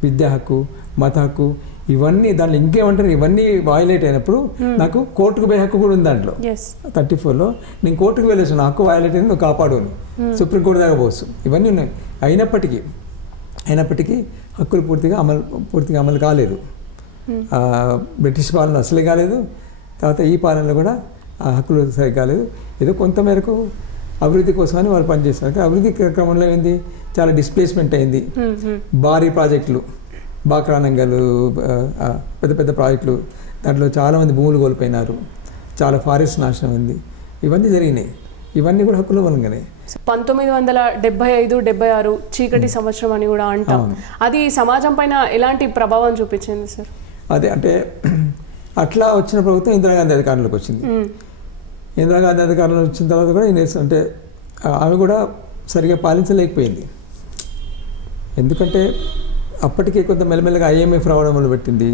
విద్యా హక్కు, మత హక్కు, ఇవన్నీ దాంట్లో ఇంకేమంటారు, ఇవన్నీ వయలేట్ అయినప్పుడు నాకు కోర్టుకు పోయే హక్కు కూడా ఉంది దాంట్లో. 34లో నేను కోర్టుకు వెళ్ళేసి నా హక్కు వయలేట్ అయింది, నువ్వు కాపాడు అని సుప్రీంకోర్టు దాకా పోవచ్చు. ఇవన్నీ ఉన్నాయి. అయినప్పటికీ హక్కులు పూర్తిగా అమలు కాలేదు. బ్రిటిష్ పాలన అసలే కాలేదు, తర్వాత ఈ పాలనలో కూడా ఆ హక్కులు సరిగ్గా కాలేదు. ఏదో కొంతమేరకు అభివృద్ధి కోసమని వాళ్ళు పనిచేస్తున్నారు. అభివృద్ధి క్రమంలో ఏంది, చాలా డిస్ప్లేస్మెంట్ అయింది. భారీ ప్రాజెక్టులు, బాక్రానంగలు, పెద్ద పెద్ద ప్రాజెక్టులు, దాంట్లో చాలామంది భూములు కోల్పోయినారు, చాలా ఫారెస్ట్ నాశనం ఉంది. ఇవన్నీ జరిగినాయి. ఇవన్నీ కూడా హక్కుల మూలంగానే. 1975-76 చీకటి సంవత్సరం అని కూడా అంటాం. అది సమాజం పైన ఎలాంటి ప్రభావం చూపించింది సార్? అదే అంటే అట్లా వచ్చిన ప్రభుత్వం ఇందిరాగాంధీ అధికారంలోకి వచ్చింది. ఇందిరాగాంధీ అధికారంలో వచ్చిన తర్వాత కూడా అంటే ఆమె కూడా సరిగా పాలించలేకపోయింది. ఎందుకంటే అప్పటికే కొంత మెల్లమెల్లగా IMF రావడం మొదలుపెట్టింది.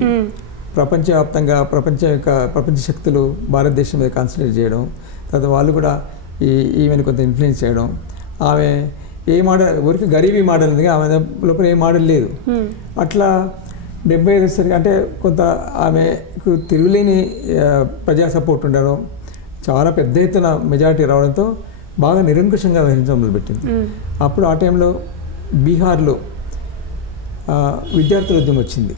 ప్రపంచవ్యాప్తంగా ప్రపంచ శక్తులు భారతదేశం మీద కాన్సన్ట్రేట్ చేయడం, తర్వాత వాళ్ళు కూడా ఈమెను కొంత ఇన్ఫ్లుయెన్స్ చేయడం. ఆమె ఏ మోడల్, ఊరికి గరీబీ మోడల్ ఉంది, ఆమె లోపల ఏ మోడల్ లేదు. అట్లా 75 సరిగా అంటే కొంత ఆమెకు తిరుగులేని ప్రజా సపోర్ట్ ఉండడం, చాలా పెద్ద ఎత్తున మెజారిటీ రావడంతో బాగా నిరంకుశంగా వ్యవహరించడం మొదలుపెట్టింది. అప్పుడు ఆ టైంలో బీహార్లో విద్యార్థుల ఉద్యమం వచ్చింది.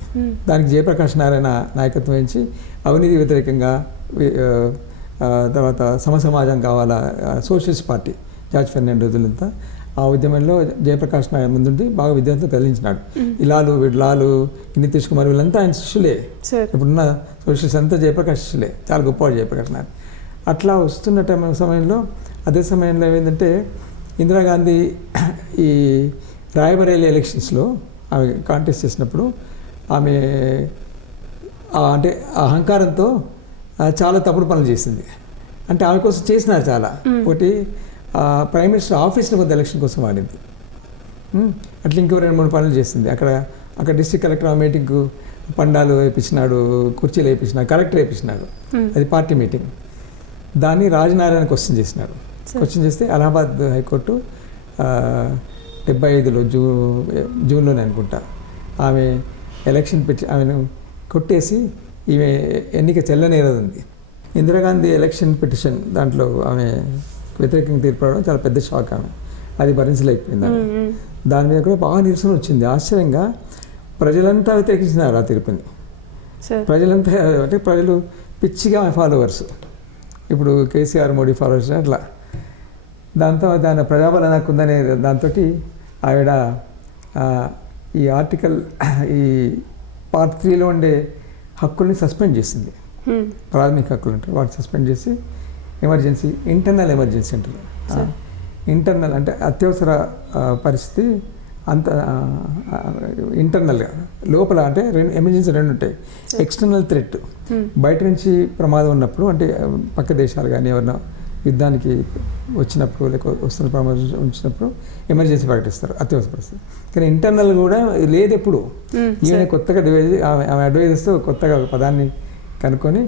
దానికి జయప్రకాష్ నారాయణ నాయకత్వం వహించి అవినీతి వ్యతిరేకంగా, తర్వాత సమసమాజం కావాలా, సోషలిస్ట్ పార్టీ జార్జ్ ఫెర్నాండోజులంతా ఆ ఉద్యమంలో జయప్రకాష్ నారాయణ ముందుండి బాగా విద్యార్థులు కదిలించినాడు. లాలు నితీష్ కుమార్ వీళ్ళంతా ఆయన శిష్యులే. ఇప్పుడున్న సోషలిస్ట్ అంతా జయప్రకాష్ శిష్యులే, చాలా గొప్పవాడు జయప్రకాష్ నారాయణ. అట్లా వస్తున్న సమయంలో అదే సమయంలో ఏమైందంటే ఇందిరాగాంధీ ఈ రాయబరేలీ ఎలక్షన్స్లో ఆమె కాంటెస్ట్ చేసినప్పుడు ఆమె అంటే అహంకారంతో చాలా తప్పుడు పనులు చేసింది. అంటే ఆమె కోసం చేసినారు చాలా. ఒకటి ప్రైమ్ మినిస్టర్ ఆఫీస్ని కొంత ఎలక్షన్ కోసం వాడింది. అట్లా ఇంకో 2-3 పనులు చేసింది. అక్కడ డిస్ట్రిక్ట్ కలెక్టర్ మీటింగ్కు పండాలు వేయించినాడు, కుర్చీలు వేయించినాడు, కలెక్టర్ వేయించినాడు. అది పార్టీ మీటింగ్. దాన్ని రాజనారాయణ క్వశ్చన్ చేసినాడు. క్వశ్చన్ చేస్తే అలహాబాద్ హైకోర్టు 75లో జూన్లోనే అనుకుంటా ఆమె ఎలక్షన్ ఆమెను కొట్టేసి ఈమె ఎన్నిక చెల్లనేరదుంది. ఇందిరాగాంధీ ఎలక్షన్ పిటిషన్ దాంట్లో ఆమె వ్యతిరేకంగా తీర్పడం చాలా పెద్ద షాక్. ఆమె అది భరించలేకపోయింది. దాని మీద కూడా బాగా నిరసన వచ్చింది. ఆశ్చర్యంగా ప్రజలంతా వ్యతిరేకించినారు ఆ తీర్పుని. ప్రజలంతా అంటే ప్రజలు పిచ్చిగా ఫాలోవర్స్, ఇప్పుడు కేసీఆర్ మోడీ ఫాలోవర్స్ అట్లా. దాంతో దాని ప్రజాబలం నాకు ఉందనే దాంతో ఆవిడ ఈ ఆర్టికల్ ఈ పార్ట్ 3లో ఉండే హక్కుల్ని సస్పెండ్ చేసింది. ప్రాథమిక హక్కులు ఉంటారు వాటిని సస్పెండ్ చేసి ఇంటర్నల్ ఎమర్జెన్సీ అంటారు. ఇంటర్నల్ అంటే అత్యవసర పరిస్థితి, అంత ఇంటర్నల్గా లోపల అంటే ఎమర్జెన్సీ 2 ఉంటాయి. ఎక్స్టర్నల్ థ్రెట్, బయట నుంచి ప్రమాదం ఉన్నప్పుడు, అంటే పక్క దేశాలు కానీ ఎవరైనా యుద్ధానికి వచ్చినప్పుడు లేక వస్తున్న ప్రమాదం వచ్చినప్పుడు ఎమర్జెన్సీ ప్రకటిస్తారు, అత్యవసర పరిస్థితి. కానీ ఇంటర్నల్ కూడా లేదు ఎప్పుడు. ఈయన కొత్తగా ఆమె అడ్వైజర్స్తో కొత్తగా ఒక పదాన్ని కనుక్కొని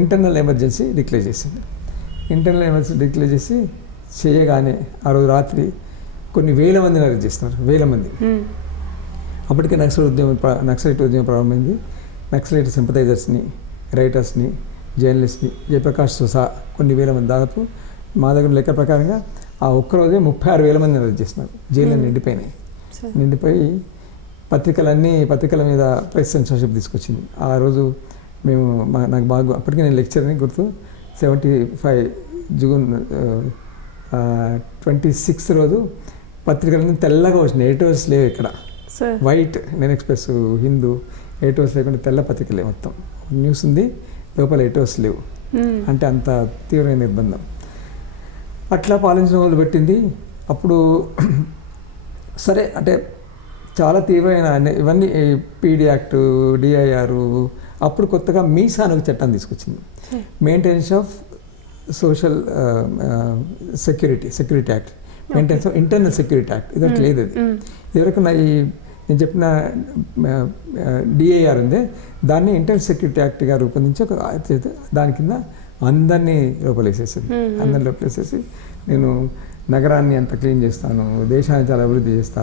ఇంటర్నల్ ఎమర్జెన్సీ డిక్లేర్ చేసింది. ఇంటర్నల్ ఎమర్జెన్సీ డిక్లేర్ చేసి చేయగానే ఆ రోజు రాత్రి కొన్ని వేల మందిని అరెస్ట్ చేస్తున్నారు, వేల మంది. అప్పటికే నక్సలైట్ ఉద్యమం ప్రారంభమైంది. నక్సలైట్ సింపథైజర్స్ని, రైటర్స్ని, జర్నలిస్ట్ని, జయప్రకాష్తో సహా కొన్ని వేల మంది, దాదాపు మా దగ్గర లెక్క ప్రకారంగా ఆ ఒక్కరోజే 36,000 మందిని అరెస్ట్ చేస్తున్నారు. జైలు నిండిపోయినాయి. నిండిపోయి పత్రికల మీద ప్రెస్ సెన్సార్షిప్ తీసుకొచ్చింది. ఆ రోజు మేము నాకు బాగా అప్పటికే నేను లెక్చర్ని గుర్తు, 75 జూన్ 26 రోజు పత్రికలన్నీ తెల్లగా వచ్చినాయి. ఎడిటోర్స్ లేవు ఇక్కడ. వైట్ నేను ఎక్స్ప్రెస్, హిందూ ఎడిటోర్స్ లేకుండా తెల్ల పత్రికలే మొత్తం. న్యూస్ ఉంది, లోపల ఎడిటోర్స్ లేవు. అంటే అంత తీవ్రమైన నిర్బంధం. అట్లా పాలించడం మొదలుపెట్టింది. అప్పుడు సరే అంటే చాలా తీవ్రమైన ఇవన్నీ పీడీ యాక్టు, డిఐఆర్, అప్పుడు కొత్తగా మీసా అనే చట్టం తీసుకొచ్చింది. Maintenance of social security act, maintenance of internal security act, ఇదొకటి లేదు. అది ఇదివరకు నేను చెప్పిన డిఐఆర్ ఉంది, దాన్ని ఇంటర్నల్ సెక్యూరిటీ యాక్ట్గా రూపొందించి ఒక దాని కింద అందరినీ లోపలేసేసింది. అందరినీ లోపలేసేసి నేను నగరాన్ని అంత క్లీన్ చేస్తాను, దేశాన్ని చాలా అభివృద్ధి చేస్తా.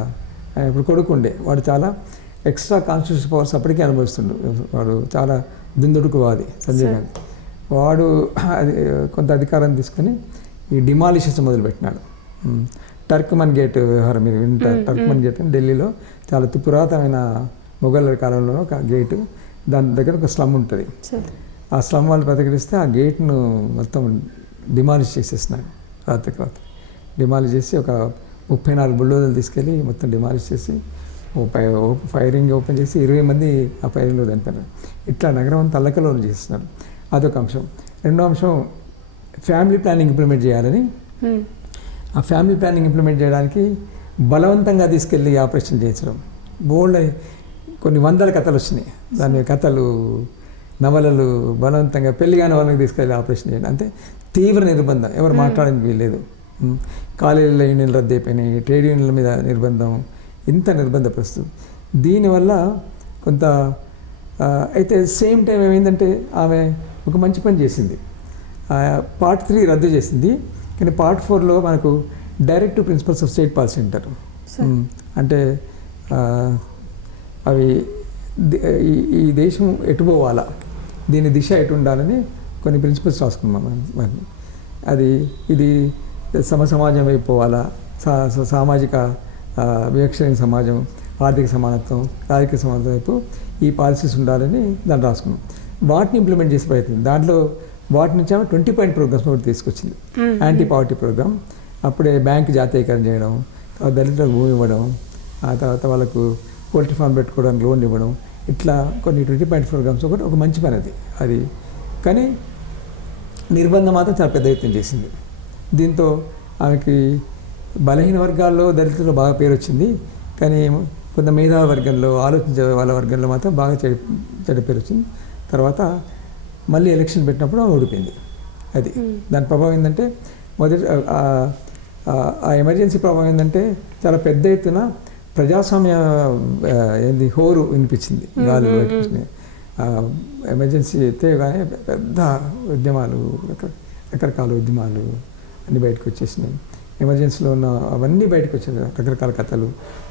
ఇప్పుడు కొడుకుండే వాడు చాలా ఎక్స్ట్రా కాన్స్టిట్యూషన్ పవర్స్ అప్పటికే అనుభవిస్తుండు. వాడు చాలా దుందుడుకువాది సంజయ్ గాంధీ. వాడు అది కొంత అధికారం తీసుకొని ఈ డిమాలిషన్స్ మొదలుపెట్టినాడు. టర్క్మన్ గేట్ వ్యవహారం మీరు వింటారు. టర్క్మన్ గేట్ అని ఢిల్లీలో చాలా పురాతనమైన మొఘల్ కాలంలో ఒక గేటు, దాని దగ్గర ఒక స్లమ్ ఉంటుంది. ఆ స్లమ్ వాళ్ళు ప్రతిఘటిస్తే ఆ గేట్ను మొత్తం డిమాలిష్ చేసేసినాడు. రాత్రికి రాత్రి డిమాలిష్ చేసి ఒక 34 బుల్డోజర్లు తీసుకెళ్ళి మొత్తం డిమాలిష్ చేసి ఫైరింగ్ ఓపెన్ చేసి 20 మంది ఆ ఫైరింగ్లో చనిపోయినారు. ఇట్లా నగరం అంతా అల్లకల్లోలం చేస్తున్నారు. అదొక అంశం. రెండో అంశం ఫ్యామిలీ ప్లానింగ్ ఇంప్లిమెంట్ చేయాలని. ఆ ఫ్యామిలీ ప్లానింగ్ ఇంప్లిమెంట్ చేయడానికి బలవంతంగా తీసుకెళ్ళి ఆపరేషన్ చేయించడం. బోల్డ్ కొన్ని వందల కథలు వచ్చినాయి. దాని కథలు, నవలలు, బలవంతంగా పెళ్లి కాని వాళ్ళకి తీసుకెళ్ళి ఆపరేషన్ చేయండి. అంటే తీవ్ర నిర్బంధం, ఎవరు మాట్లాడడానికి వీల్లేదు. కాలేజీల యూనియన్లు రద్దు అయిపోయినాయి, ట్రేడ్ యూనియన్ల మీద నిర్బంధం, ఇంత నిర్బంధ పరిస్థితి. దీనివల్ల కొంత అయితే సేమ్ టైం ఏమైందంటే ఆమె ఒక మంచి పని చేసింది. పార్ట్ 3 రద్దు చేసింది, కానీ పార్ట్ 4లో మనకు directive principles of state policy అంటారు. అంటే అవి ఈ దేశం ఎటు పోవాలా, దీని దిశ ఎటు ఉండాలని కొన్ని ప్రిన్సిపల్స్ రాసుకున్నాం మనం. ఇది సమాజం వైపు పోవాలా, సామాజిక వివక్షణ సమాజం, ఆర్థిక సమానత్వం, రాజకీయ సమానత్వం వైపు ఈ పాలసీస్ ఉండాలని దాన్ని రాసుకున్నాం. వాటిని ఇంప్లిమెంట్ చేసే ప్రయత్నం. దాంట్లో వాటి నుంచి 20 పాయింట్ ప్రోగ్రామ్స్ ఒకటి తీసుకొచ్చింది. Anti poverty program. అప్పుడే బ్యాంకు జాతీయకరణ చేయడం, తర్వాత దళితులకు భూమి ఇవ్వడం, ఆ తర్వాత వాళ్ళకు పోల్ట్రీ ఫార్మ్ పెట్టుకోవడానికి లోన్ ఇవ్వడం, ఇట్లా కొన్ని 20 పాయింట్ ప్రోగ్రామ్స్ ఒకటి ఒక మంచి పని అది. కానీ నిర్బంధం మాత్రం చాలా పెద్ద ఎత్తున చేసింది. దీంతో ఆమెకి బలహీన వర్గాల్లో, దళితుల్లో బాగా పేరు వచ్చింది. కానీ కొంత మేధావి వర్గంలో, ఆలోచించే వాళ్ళ వర్గంలో మాత్రం బాగా చెడ్డ పేరు వచ్చింది. తర్వాత మళ్ళీ ఎలక్షన్ పెట్టినప్పుడు ఓడిపోయింది. అది దాని ప్రభావం ఏంటంటే మొదటి ఆ ఎమర్జెన్సీ ప్రభావం ఏంటంటే చాలా పెద్ద ఎత్తున ప్రజాస్వామ్య హోరు వినిపించింది. గాలి వినిపించింది. ఎమర్జెన్సీ ఎత్తేగానే పెద్ద ఉద్యమాలు, రకరకాల ఉద్యమాలు అన్నీ బయటకు వచ్చేసినాయి. ఎమర్జెన్సీలో ఉన్న అవన్నీ బయటకు వచ్చాయి, రకరకాల కథలు,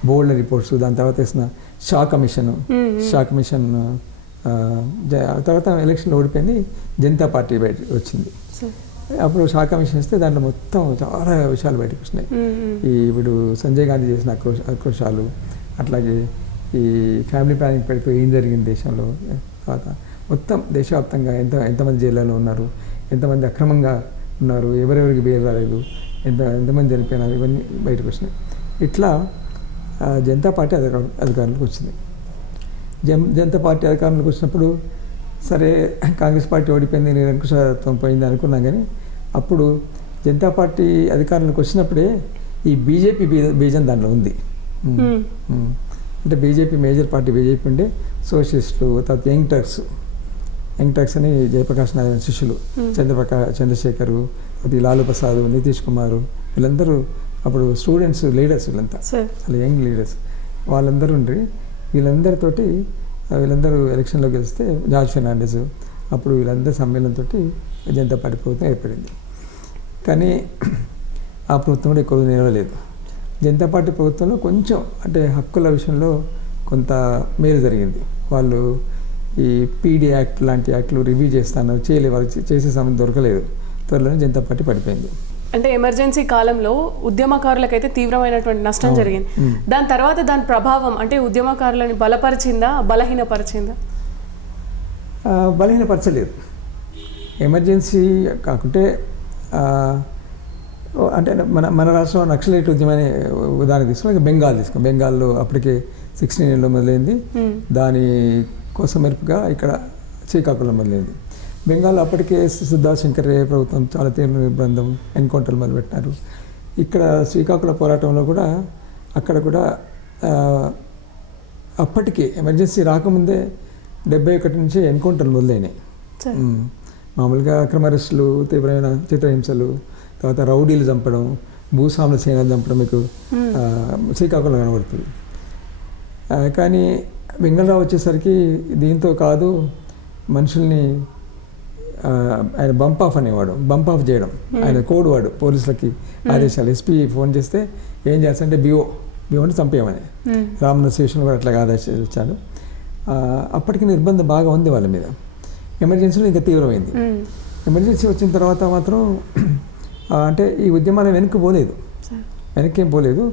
బోల్డ్ రిపోర్ట్స్. దాని తర్వాత వేసిన షా కమిషన్ తర్వాత ఎలక్షన్లో ఓడిపోయింది, జనతా పార్టీ బయట వచ్చింది. అప్పుడు షా కమిషన్ ఇస్తే దాంట్లో మొత్తం చాలా విషయాలు బయటకు వచ్చినాయి. ఇప్పుడు సంజయ్ గాంధీ చేసిన ఆక్రోశాలు, అట్లాగే ఈ ఫ్యామిలీ ప్లానింగ్ పెడితే ఏం జరిగింది దేశంలో, తర్వాత మొత్తం దేశవ్యాప్తంగా ఎంతమంది జైళ్ళలో ఉన్నారు, ఎంతమంది అక్రమంగా ఉన్నారు, ఎవరెవరికి బెయిల్ రాలేదు, ఎంతమంది చనిపోయినారు, ఇవన్నీ బయటకు వచ్చినాయి. ఇట్లా జనతా పార్టీ అధికారంలోకి వచ్చింది. జనతా పార్టీ అధికారంలోకి వచ్చినప్పుడు సరే కాంగ్రెస్ పార్టీ ఓడిపోయింది, నిరంకుశత్వం పోయింది అనుకున్నాం. కానీ అప్పుడు జనతా పార్టీ అధికారంలోకి వచ్చినప్పుడే ఈ బీజేపీ బీజం దాంట్లో ఉంది. అంటే బీజేపీ మేజర్ పార్టీ బీజేపీ ఉండే, సోషలిస్టులు, తర్వాత యంగ్ టర్క్స్ అని జయప్రకాష్ నారాయణ శిష్యులు, చంద్రశేఖరు, అది లాలూ ప్రసాద్, నితీష్ కుమార్, వీళ్ళందరూ అప్పుడు స్టూడెంట్స్ లీడర్స్, వీళ్ళంతా అసలు యంగ్ లీడర్స్ వాళ్ళందరూ ఉండి వీళ్ళందరూ ఎలక్షన్లో గెలిస్తే జార్జ్ ఫెర్నాండెస్, అప్పుడు వీళ్ళందరూ సమ్మేళనంతో జనతా పార్టీ ప్రభుత్వం ఏర్పడింది. కానీ ఆ ప్రభుత్వం కూడా ఎక్కువ నిలవలేదు. జనతా పార్టీ ప్రభుత్వంలో కొంచెం అంటే హక్కుల విషయంలో కొంత మేలు జరిగింది. వాళ్ళు ఈ పీడీ యాక్ట్ లాంటి యాక్ట్లు రివ్యూ చేస్తాను చేయలేదు, వాళ్ళు చేసే సమయం దొరకలేదు. త్వరలోనే జనతా పార్టీ పడిపోయింది. అంటే ఎమర్జెన్సీ కాలంలో ఉద్యమకారులకైతే తీవ్రమైనటువంటి నష్టం జరిగింది. దాని తర్వాత దాని ప్రభావం అంటే ఉద్యమకారులని బలపరిచిందా, బలహీనపరిచిందా? బలహీనపరచలేదు. ఎమర్జెన్సీ కాకుంటే అంటే మన రాష్ట్రంలో నక్సలైట్ ఉద్యమాన్ని ఉదాహరణ తీసుకుని బెంగాల్ బెంగాల్లో అప్పటికే 16 మొదలైంది. దాని కోసం మెరుపుగా ఇక్కడ శ్రీకాకుళం మొదలైంది. బెంగాల్లో అప్పటికే సిద్ధార్థ శంకరయ్య ప్రభుత్వం చాలా తీవ్ర నిర్బంధం, ఎన్కౌంటర్లు మొదలుపెట్టినారు. ఇక్కడ శ్రీకాకుళం పోరాటంలో కూడా అక్కడ కూడా అప్పటికే ఎమర్జెన్సీ రాకముందే 71 నుంచి ఎన్కౌంటర్లు మొదలైనాయి. మామూలుగా అక్రమ అరెస్టులు, తీవ్రమైన చిత్రహింసలు, తర్వాత రౌడీలు చంపడం, భూస్వాముల సేనలు చంపడం మీకు శ్రీకాకుళం కనబడుతుంది. కానీ వెంగళరావు వచ్చేసరికి దీంతో కాదు, మనుషుల్ని ఆయన బంప్ ఆఫ్ అనేవాడు, బంప్ ఆఫ్ చేయడం ఆయన కోడ్ వాడు. పోలీసులకి ఆదేశాలు, ఎస్పీ ఫోన్ చేస్తే ఏం చేస్తాడంటే బిఓ అంటే చంపేయమని. రామనాథ్ స్టేషన్ కూడా అట్లాగా ఆదేశాలు ఇచ్చాడు. అప్పటికి నిర్బంధం బాగా ఉంది వాళ్ళ మీద. ఎమర్జెన్సీలో ఇంకా తీవ్రమైంది. ఎమర్జెన్సీ వచ్చిన తర్వాత మాత్రం అంటే ఈ ఉద్యమాలు వెనక్కి ఏం పోలేదు.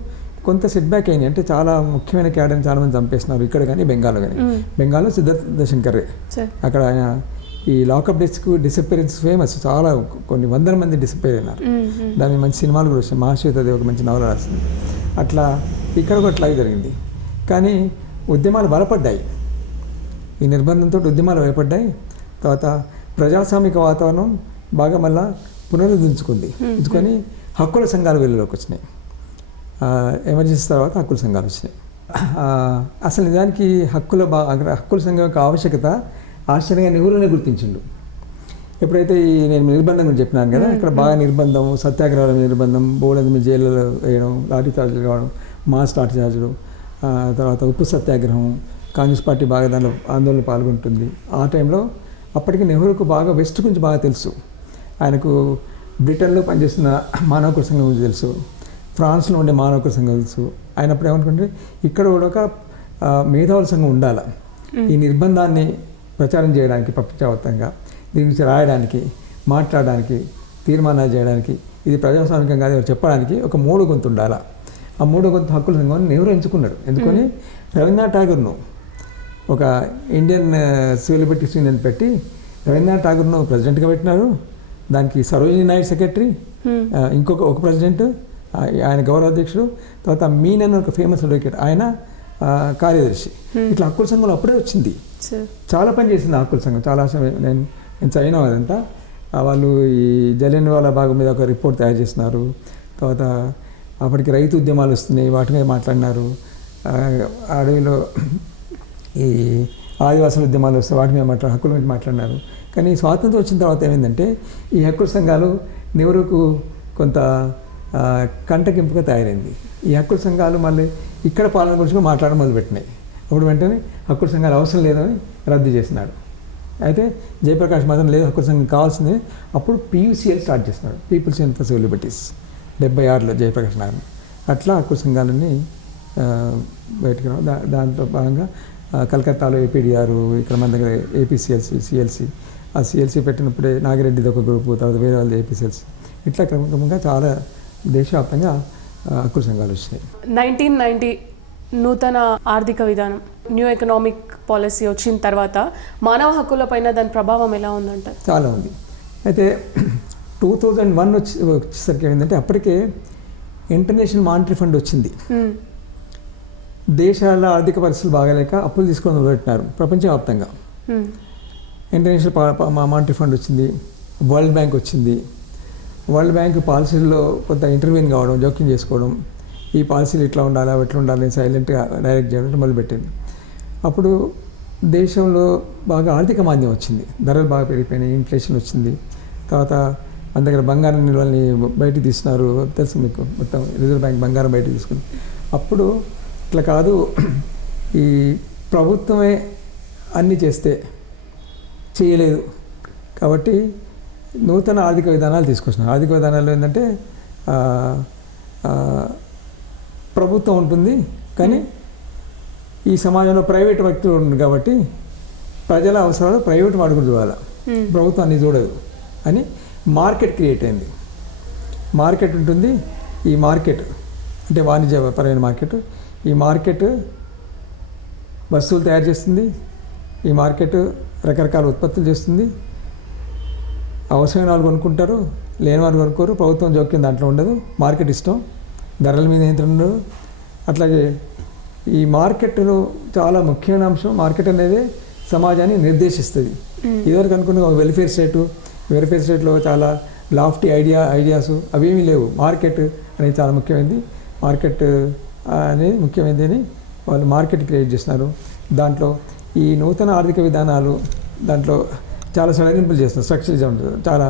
కొంత సెట్ బ్యాక్ అయింది. అంటే చాలా ముఖ్యమైన క్యాడర్ని చాలామంది చంపేస్తున్నారు ఇక్కడ కానీ బెంగాల్లో కానీ. బెంగాల్లో సిద్ధార్థ శంకరే అక్కడ ఆయన ఈ లాకప్ డెస్క్ డిసప్పేరెన్స్ ఫేమస్, చాలా కొన్ని వందల మంది డిసప్పేర్ అయినారు. దాని మంచి సినిమాలు కూడా వచ్చాయి. మహాశ్వేత అది ఒక మంచి నవల రాసింది. అట్లా ఇక్కడ కూడా అట్లాగే జరిగింది. కానీ ఉద్యమాలు బలపడ్డాయి. ఈ నిర్బంధంతో ఉద్యమాలు భయపడ్డాయి. తర్వాత ప్రజాస్వామిక వాతావరణం బాగా మళ్ళా పునరుద్ధరించుకొని హక్కుల సంఘాలు వెలుగులోకి వచ్చినాయి. ఎమర్జెన్సీ తర్వాత హక్కుల సంఘాలు వచ్చినాయి. అసలు నిజానికి హక్కుల సంఘం యొక్క ఆవశ్యకత ఆశ్చర్యంగా నెహ్రూనే గుర్తించిండు. ఎప్పుడైతే నేను నిర్బంధం గురించి చెప్పినాను కదా, ఇక్కడ బాగా నిర్బంధం, సత్యాగ్రహాల నిర్బంధం, బోర్డు మీద జైల్లో వేయడం, లాఠీ చార్జీలు కావడం, మాస్ లాఠీ చార్జీలు, తర్వాత ఉప్పు సత్యాగ్రహం, కాంగ్రెస్ పార్టీ బాగా దానిలో ఆందోళన పాల్గొంటుంది. ఆ టైంలో అప్పటికి నెహ్రూకు బాగా వెస్ట్ గురించి బాగా తెలుసు. ఆయనకు బ్రిటన్లో పనిచేస్తున్న మానవ హక్కుల సంఘం గురించి తెలుసు, ఫ్రాన్స్లో ఉండే మానవ హక్కుల సంఘం తెలుసు. ఆయన అప్పుడు ఏమనుకుంటే ఇక్కడ కూడా ఒక మేధావుల సంఘం ఉండాలి, ఈ నిర్బంధాన్ని ప్రచారం చేయడానికి, ప్రపంచవ్యాప్తంగా దీని గురించి రాయడానికి, మాట్లాడడానికి, తీర్మానాలు చేయడానికి, ఇది ప్రజాస్వామికం కాదు చెప్పడానికి ఒక మూడు గొంతు ఉండాలి. ఆ మూడో గొంతు హక్కుల సంఘాన్ని నెహ్రూ ఎంచుకున్నాడు. ఎందుకని రవీంద్రనాథ్ ఠాగూర్ను ఒక ఇండియన్ సివిల్ లిబర్టీస్ యూనియన్ పెట్టి రవీంద్రనాథ్ ఠాగూర్ను ప్రెసిడెంట్గా పెట్టినారు. దానికి సరోజినీ నాయుడు సెక్రటరీ, ఒక ప్రెసిడెంట్, ఆయన గౌరవ అధ్యక్షుడు, తర్వాత మీన్ అని ఒక ఫేమస్ అడ్వకేట్ ఆయన కార్యదర్శి. ఇట్లా హక్కుల సంఘంలో అప్పుడే వచ్చింది. చాలా పని చేసింది హక్కుల సంఘం. చాలా నేను చదివినా అదంతా. వాళ్ళు ఈ జలియన్వాలా బాగ్ మీద ఒక రిపోర్ట్ తయారు చేస్తున్నారు. తర్వాత అప్పటికి రైతు ఉద్యమాలు వస్తున్నాయి, వాటి మీద మాట్లాడినారు. అడవిలో ఈ ఆదివాసుల ఉద్యమాలు వస్తాయి, వాటి మీద హక్కుల గురించి మాట్లాడినారు. కానీ స్వాతంత్రం వచ్చిన తర్వాత ఏమైందంటే ఈ హక్కుల సంఘాలు నెహ్రూకు కొంత కంటకింపుగా తయారైంది. ఈ హక్కుల సంఘాలు మళ్ళీ ఇక్కడ పాలన గురించి మాట్లాడడం మొదలుపెట్టినాయి. అప్పుడు వెంటనే హక్కుల సంఘాలు అవసరం లేదని రద్దు చేసినాడు. అయితే జయప్రకాష్ మాత్రం లేదు, హక్కుల సంఘం కావాల్సిందే. అప్పుడు PUCL స్టార్ట్ చేస్తున్నాడు, people's union for civil liberties, 76లో జయప్రకాష్ నారాయణ. అట్లా హక్కుల సంఘాలన్నీ బయటకు రావు. దాంతో భాగంగా కలకత్తాలో APDR, ఇక్కడ మన దగ్గర APCLC, ఆ CLC పెట్టినప్పుడే నాగిరెడ్డిది ఒక గ్రూపు, తర్వాత వేరే వాళ్ళది APCLC. ఇట్లా క్రమంగా చాలా దేశవ్యాప్తంగా హక్కుల సంఘాలు వచ్చినాయి. 1990 నూతన ఆర్థిక విధానం, న్యూ ఎకనామిక్ పాలసీ వచ్చిన తర్వాత మానవ హక్కుల పైన దాని ప్రభావం ఎలా ఉందంట? చాలా ఉంది. అయితే 2001 వచ్చేసరికి ఏమైందంటే అప్పటికే ఇంటర్నేషనల్ మానిటరీ ఫండ్ వచ్చింది. దేశాల ఆర్థిక పరిస్థితులు బాగాలేక అప్పులు తీసుకొని మొదలుపెట్టినారు ప్రపంచవ్యాప్తంగా. ఇంటర్నేషనల్ మానిటరీ ఫండ్ వచ్చింది, వరల్డ్ బ్యాంక్ వచ్చింది. వరల్డ్ బ్యాంక్ పాలసీల్లో కొంత ఇంటర్వ్యూన్ కావడం, జోక్యం చేసుకోవడం, ఈ పాలసీలు ఇట్లా ఉండాలి అవి ఎట్లా ఉండాలి సైలెంట్గా డైరెక్ట్ చేయడం మొదలుపెట్టింది. అప్పుడు దేశంలో బాగా ఆర్థిక మాంద్యం వచ్చింది, ధరలు బాగా పెరిగిపోయినాయి, ఇన్ఫ్లేషన్ వచ్చింది. తర్వాత మన దగ్గర బంగారం నిల్వల్ని బయటికి తీస్తున్నారు, తెలుసు మీకు, మొత్తం రిజర్వ్ బ్యాంక్ బంగారం బయటకు తీసుకుని. అప్పుడు ఇట్లా కాదు, ఈ ప్రభుత్వమే అన్నీ చేస్తే చేయలేదు కాబట్టి నూతన ఆర్థిక విధానాలు తీసుకొచ్చినారు. ఆర్థిక విధానాలు ఏంటంటే ప్రభుత్వం ఉంటుంది కానీ ఈ సమాజంలో ప్రైవేట్ వ్యక్తులు ఉంటుంది కాబట్టి ప్రజల అవసరాలు ప్రైవేట్ వాడు కూడా చూడాలి, ప్రభుత్వం అన్ని చూడదు అని మార్కెట్ క్రియేట్ అయింది. మార్కెట్ ఉంటుంది, ఈ మార్కెట్ అంటే వాణిజ్యపరమైన మార్కెట్, ఈ మార్కెట్ వస్తువులు తయారు చేస్తుంది, ఈ మార్కెట్ రకరకాల ఉత్పత్తులు చేస్తుంది. అవసరమైన వాళ్ళు కొనుక్కుంటారు, లేని వాళ్ళు కొనుక్కోరు, ప్రభుత్వం జోక్యం దాంట్లో ఉండదు, మార్కెట్ ఇష్టం, ధరల మీద నియంత్రణ ఉండదు. అట్లాగే ఈ మార్కెట్లో చాలా ముఖ్యమైన అంశం, మార్కెట్ అనేది సమాజాన్ని నిర్దేశిస్తుంది. ఇదివరకు అనుకున్న వెల్ఫేర్ స్టేట్లో చాలా లాఫ్టీ ఐడియాస్ అవేమీ లేవు. మార్కెట్ అనేది చాలా ముఖ్యమైనది, మార్కెట్ అనేది ముఖ్యమైనది అని వాళ్ళు మార్కెట్ క్రియేట్ చేస్తున్నారు. దాంట్లో ఈ నూతన ఆర్థిక విధానాలు దాంట్లో చాలా సడలింపులు చేస్తున్నారు, స్ట్రక్చరిజం చాలా.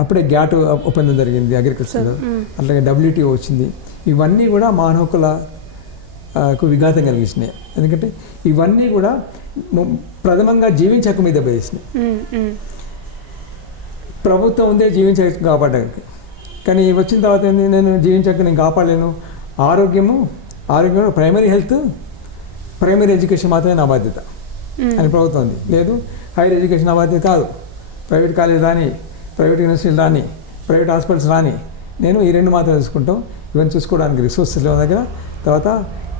అప్పుడే గ్యాట్ ఒప్పందం జరిగింది అగ్రికల్చర్లో, అట్లాగే WTO వచ్చింది. ఇవన్నీ కూడా మానవ హక్కులకు విఘాతం కలిగించినాయి. ఎందుకంటే ఇవన్నీ కూడా ప్రథమంగా జీవించే హక్కు మీద దెబ్బతీసినాయి. ప్రభుత్వం ఉందే జీవించే హక్కు కాపాడడానికి, కానీ వచ్చిన తర్వాత ఏంది, నేను జీవించే హక్కు నేను కాపాడలేను. ఆరోగ్యంలో ప్రైమరీ హెల్త్, ప్రైమరీ ఎడ్యుకేషన్ మాత్రమే నా బాధ్యత అని ప్రభుత్వం ఉంది. లేదు, హైయర్ ఎడ్యుకేషన్ నా బాధ్యత కాదు, ప్రైవేట్ కాలేజ్ రాని, ప్రైవేట్ యూనివర్సిటీలు రాని, ప్రైవేట్ హాస్పిటల్స్ రాని, నేను ఈ రెండు మాత్రం చూసుకుంటాం. ఇవన్నీ చూసుకోవడానికి రిసోర్సెస్ లేవు దగ్గర. తర్వాత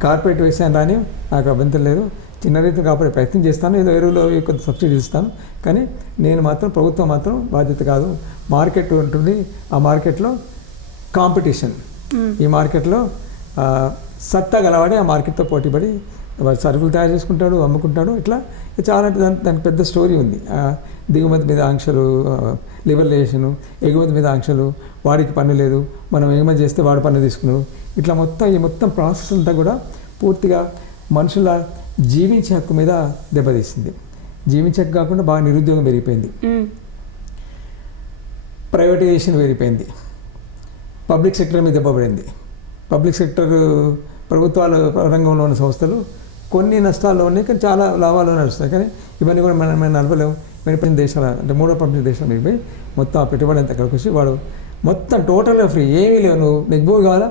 కార్పొరేట్ వ్యవసాయం రాని, నాకు అభ్యంతరం లేదు, చిన్న రైతులు కాపాడే ప్రయత్నం చేస్తాను, ఏదో ఎరువులో కొంత సబ్సిడీ ఇస్తాను, కానీ నేను మాత్రం ప్రభుత్వం మాత్రం బాధ్యత కాదు. మార్కెట్ ఉంటుంది, ఆ మార్కెట్లో కాంపిటీషన్, ఈ మార్కెట్లో సత్తా గలవాడే ఆ మార్కెట్తో పోటీపడి సరుకులు తయారు చేసుకుంటాడు, అమ్ముకుంటాడు. ఇట్లా చాలా దానికి పెద్ద స్టోరీ ఉంది. దిగుమతి మీద ఆంక్షలు, లిబరలైజేషను, ఎగుమతి మీద ఆంక్షలు, వాడికి పన్ను లేదు, మనం ఎగుమతి చేస్తే వాడు పన్ను తీసుకున్నాడు. ఇట్లా ఈ మొత్తం ప్రాసెస్ అంతా కూడా పూర్తిగా మనుషుల జీవించే హక్కు మీద దెబ్బతీసింది. జీవించే హక్కు కాకుండా బాగా నిరుద్యోగం పెరిగిపోయింది, ప్రైవేటైజేషన్ పెరిగిపోయింది, పబ్లిక్ సెక్టర్ మీద దెబ్బపడింది. పబ్లిక్ సెక్టర్ ప్రభుత్వాల రంగంలో ఉన్న సంస్థలు కొన్ని నష్టాల్లో ఉన్నాయి, కానీ చాలా లాభాలు నడుస్తాయి. కానీ ఇవన్నీ కూడా మనం నడపలేము. వెనుపడిన దేశాలు అంటే మూడో ప్రపంచ దేశం పోయి మొత్తం ఆ పెట్టుబడి అంతా అక్కడికి వచ్చి వాడు మొత్తం టోటల్గా ఫ్రీ, ఏమీ లేవు. నీకు భూమి కావాలా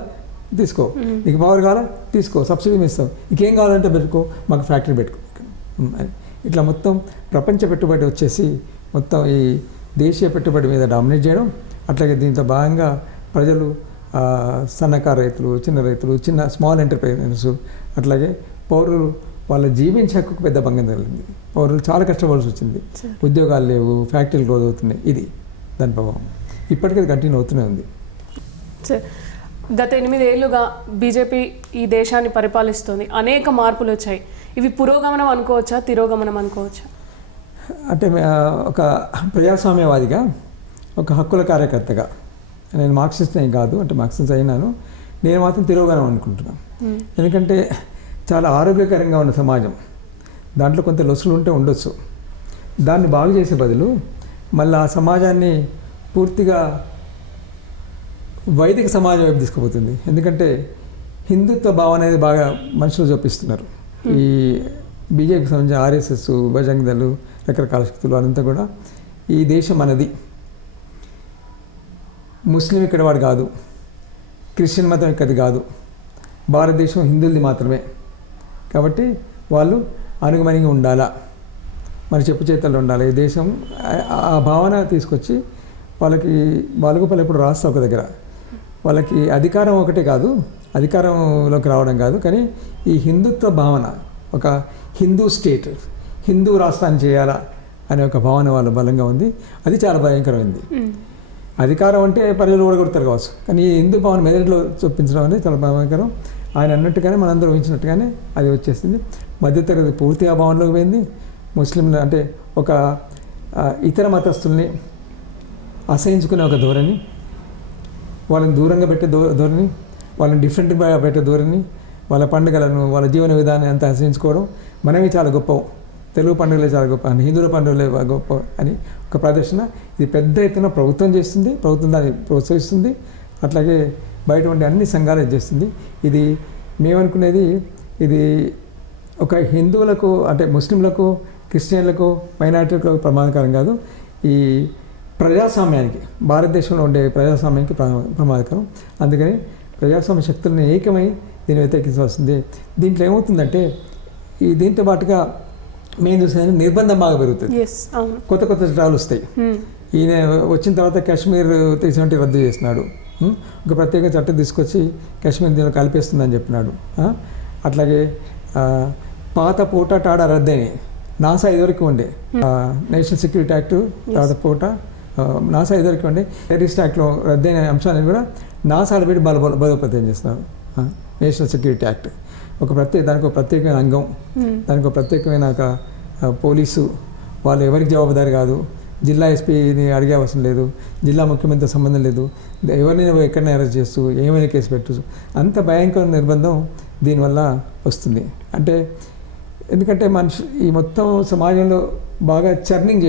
తీసుకో, నీకు పవర్ కావాలా తీసుకో, సబ్సిడీ ఇస్తావు, నీకేం కావాలంటే పెట్టుకో, మాకు ఫ్యాక్టరీ పెట్టుకో అని. ఇట్లా మొత్తం ప్రపంచ పెట్టుబడి వచ్చేసి మొత్తం ఈ దేశీయ పెట్టుబడి మీద డామినేట్ చేయడం. అట్లాగే దీంతో భాగంగా ప్రజలు, సన్నకారు రైతులు, చిన్న రైతులు, స్మాల్ ఎంటర్ప్రైనర్స్, అట్లాగే పౌరులు వాళ్ళ జీవించే హక్కుకు పెద్ద భంగం జరిగింది. పౌరులు చాలా కష్టపడాల్సి వచ్చింది, ఉద్యోగాలు లేవు, ఫ్యాక్టరీలు క్లోజ్ అవుతున్నాయి. ఇది దాని ప్రభావం ఇప్పటికీ కంటిన్యూ అవుతూనే ఉంది. గత 8 ఏళ్లుగా బీజేపీ ఈ దేశాన్ని పరిపాలిస్తుంది, అనేక మార్పులు వచ్చాయి. ఇవి పురోగమనం అనుకోవచ్చా, తిరోగమనం అనుకోవచ్చా? అంటే ఒక ప్రజాస్వామ్యవాదిగా, ఒక హక్కుల కార్యకర్తగా, నేను మార్క్సిస్ట్ ఏం కాదు, అంటే మార్క్సిస్ట్ అయినాను, నేను మాత్రం తిరోగమనం అనుకుంటున్నాను. ఎందుకంటే చాలా ఆరోగ్యకరంగా ఉన్న సమాజం, దాంట్లో కొంత లొసులు ఉంటే ఉండొచ్చు, దాన్ని బాగు చేసే బదులు మళ్ళీ ఆ సమాజాన్ని పూర్తిగా వైదిక సమాజం వైపు తీసుకుపోతుంది. ఎందుకంటే హిందుత్వ భావన అనేది బాగా మనుషులు చూపిస్తున్నారు. ఈ బీజేపీకి సంబంధించిన RSS, బజరంగ్ దళ్, రకరకాల శక్తులు అదంతా కూడా ఈ దేశం మనది, ముస్లిం ఇక్కడ వాడు కాదు, క్రిస్టియన్ మతం ఇక్కడిది కాదు, భారతదేశం హిందువులది మాత్రమే, కాబట్టి వాళ్ళు అనుగుణంగా ఉండాలా, మన చెప్పు చేతల్లో ఉండాలి ఈ దేశం. ఆ భావన తీసుకొచ్చి వాళ్ళకు ఎప్పుడు రాస్తా ఒక దగ్గర వాళ్ళకి అధికారం ఒకటే కాదు, అధికారంలోకి రావడం కాదు, కానీ ఈ హిందుత్వ భావన, ఒక హిందూ స్టేట్, హిందూ రాష్ట్రాన్ని చేయాలా అనే ఒక భావన వాళ్ళ బలంగా ఉంది. అది చాలా భయంకరమైంది. అధికారం అంటే ప్రజలు ఓడగొడతారు కావచ్చు, కానీ ఈ హిందూ భావన మెదడులో చూపించడం అనేది చాలా భయంకరం. ఆయన అన్నట్టుగానే మనందరూ ఊహించినట్టుగానే అది వచ్చేసింది. మధ్యతరగతి పూర్తిగా భావనలోకి పోయింది. ముస్లింలు అంటే ఒక ఇతర మతస్థుల్ని అసహించుకునే ఒక ధోరణి, వాళ్ళని దూరంగా పెట్టే ధోరణి, వాళ్ళని డిఫరెంట్గా పెట్టే ధోరణి, వాళ్ళ పండుగలను, వాళ్ళ జీవన విధానాన్ని అంతా అసహించుకోవడం, మనమే చాలా గొప్ప, తెలుగు పండుగలే చాలా గొప్ప అని, హిందువుల పండుగలే గొప్ప అని ఒక ప్రదర్శన. ఇది పెద్ద ఎత్తున ప్రభుత్వం చేస్తుంది, ప్రభుత్వం దాన్ని ప్రోత్సహిస్తుంది. అట్లాగే బయట ఉండే అన్ని సంఘాలు చేస్తుంది. ఇది మేమనుకునేది ఇది ఒక హిందువులకు అంటే ముస్లింలకు, క్రిస్టియన్లకు, మైనారిటీలకు ప్రమాదకరం కాదు. ఈ ప్రజాస్వామ్యానికి, భారతదేశంలో ఉండే ప్రజాస్వామ్యానికి ప్రమాదకరం. అందుకని ప్రజాస్వామ్య శక్తులను ఏకమై దీన్ని వ్యతిరేకించవలసింది. దీంట్లో ఏమవుతుందంటే దీంతో పాటుగా మేము చూసేది నిర్బంధం బాగా పెరుగుతుంది. కొత్త కొత్త చట్టాలు వస్తాయి. ఈయన వచ్చిన తర్వాత కాశ్మీర్ తీసినట్టు రద్దు చేసినాడు. ఒక ప్రత్యేక చట్టం తీసుకొచ్చి కాశ్మీర్ దీనిలో కలిపేస్తుందని చెప్పినాడు. అట్లాగే పాత పోటా టాడా రద్దయినాయి. నాసా ఇదివరకు ఉండే నేషనల్ సెక్యూరిటీ యాక్ట్, తర్వాత పోటా నాసా ఇదివరకు ఉండే టెర్రరిస్ట్ యాక్ట్లో రద్దయిన అంశాలను కూడా నాసాలు పెట్టి బలోపేతం చేస్తున్నారు. నేషనల్ సెక్యూరిటీ యాక్ట్ దానికి ఒక ప్రత్యేకమైన అంగం, దానికి ఒక ప్రత్యేకమైన ఒక పోలీసు, వాళ్ళు ఎవరికి జవాబుదారి కాదు. జిల్లా ఎస్పీని అడిగే అవసరం లేదు, జిల్లా ముఖ్యమంత్రితో సంబంధం లేదు, ఎవరినైనా ఎక్కడైనా అరెస్ట్ చేస్తూ ఏమైనా కేసు పెట్టు. అంత భయంకర నిర్బంధం దీనివల్ల వస్తుంది. అంటే ఎందుకంటే ఈ మొత్తం సమాజంలో బాగా చర్నింగ్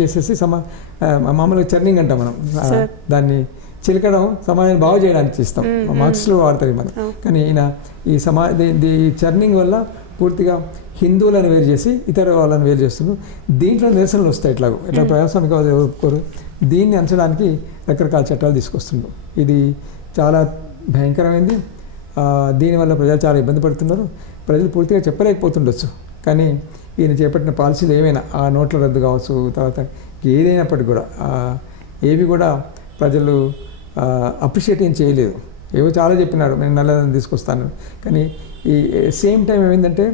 చేసేసి మామూలుగా చర్నింగ్ అంటాం మనం, దాన్ని చిలకడం సమాజాన్ని బాగు చేయడానికి చేస్తాం. మార్క్స్లో వాడతారు మనం. కానీ ఈ చర్నింగ్ వల్ల పూర్తిగా హిందువులను వేరు చేసి ఇతర వాళ్ళని వేరు చేస్తున్నారు. దీంట్లో నిరసనలు వస్తాయి. ఇట్లా ప్రజాస్వామిక ఒప్పుకోరు. దీన్ని అంచడానికి రకరకాల చట్టాలు తీసుకొస్తున్నారు. ఇది చాలా భయంకరమైంది. దీనివల్ల ప్రజలు చాలా ఇబ్బంది పడుతున్నారు. ప్రజలు పూర్తిగా చెప్పలేకపోతుండొచ్చు. కానీ ఈయన చేపట్టిన పాలసీలు ఏమైనా, ఆ నోట్ల రద్దు కావచ్చు, తర్వాత ఏదైనప్పటికీ కూడా ఏవి కూడా ప్రజలు అప్రిషియేట్ ఏం చేయలేదు. ఏవో చాలా చెప్పినాడు, నేను నల్లదని తీసుకొస్తాను. కానీ ఈ సేమ్ టైం ఏమైందంటే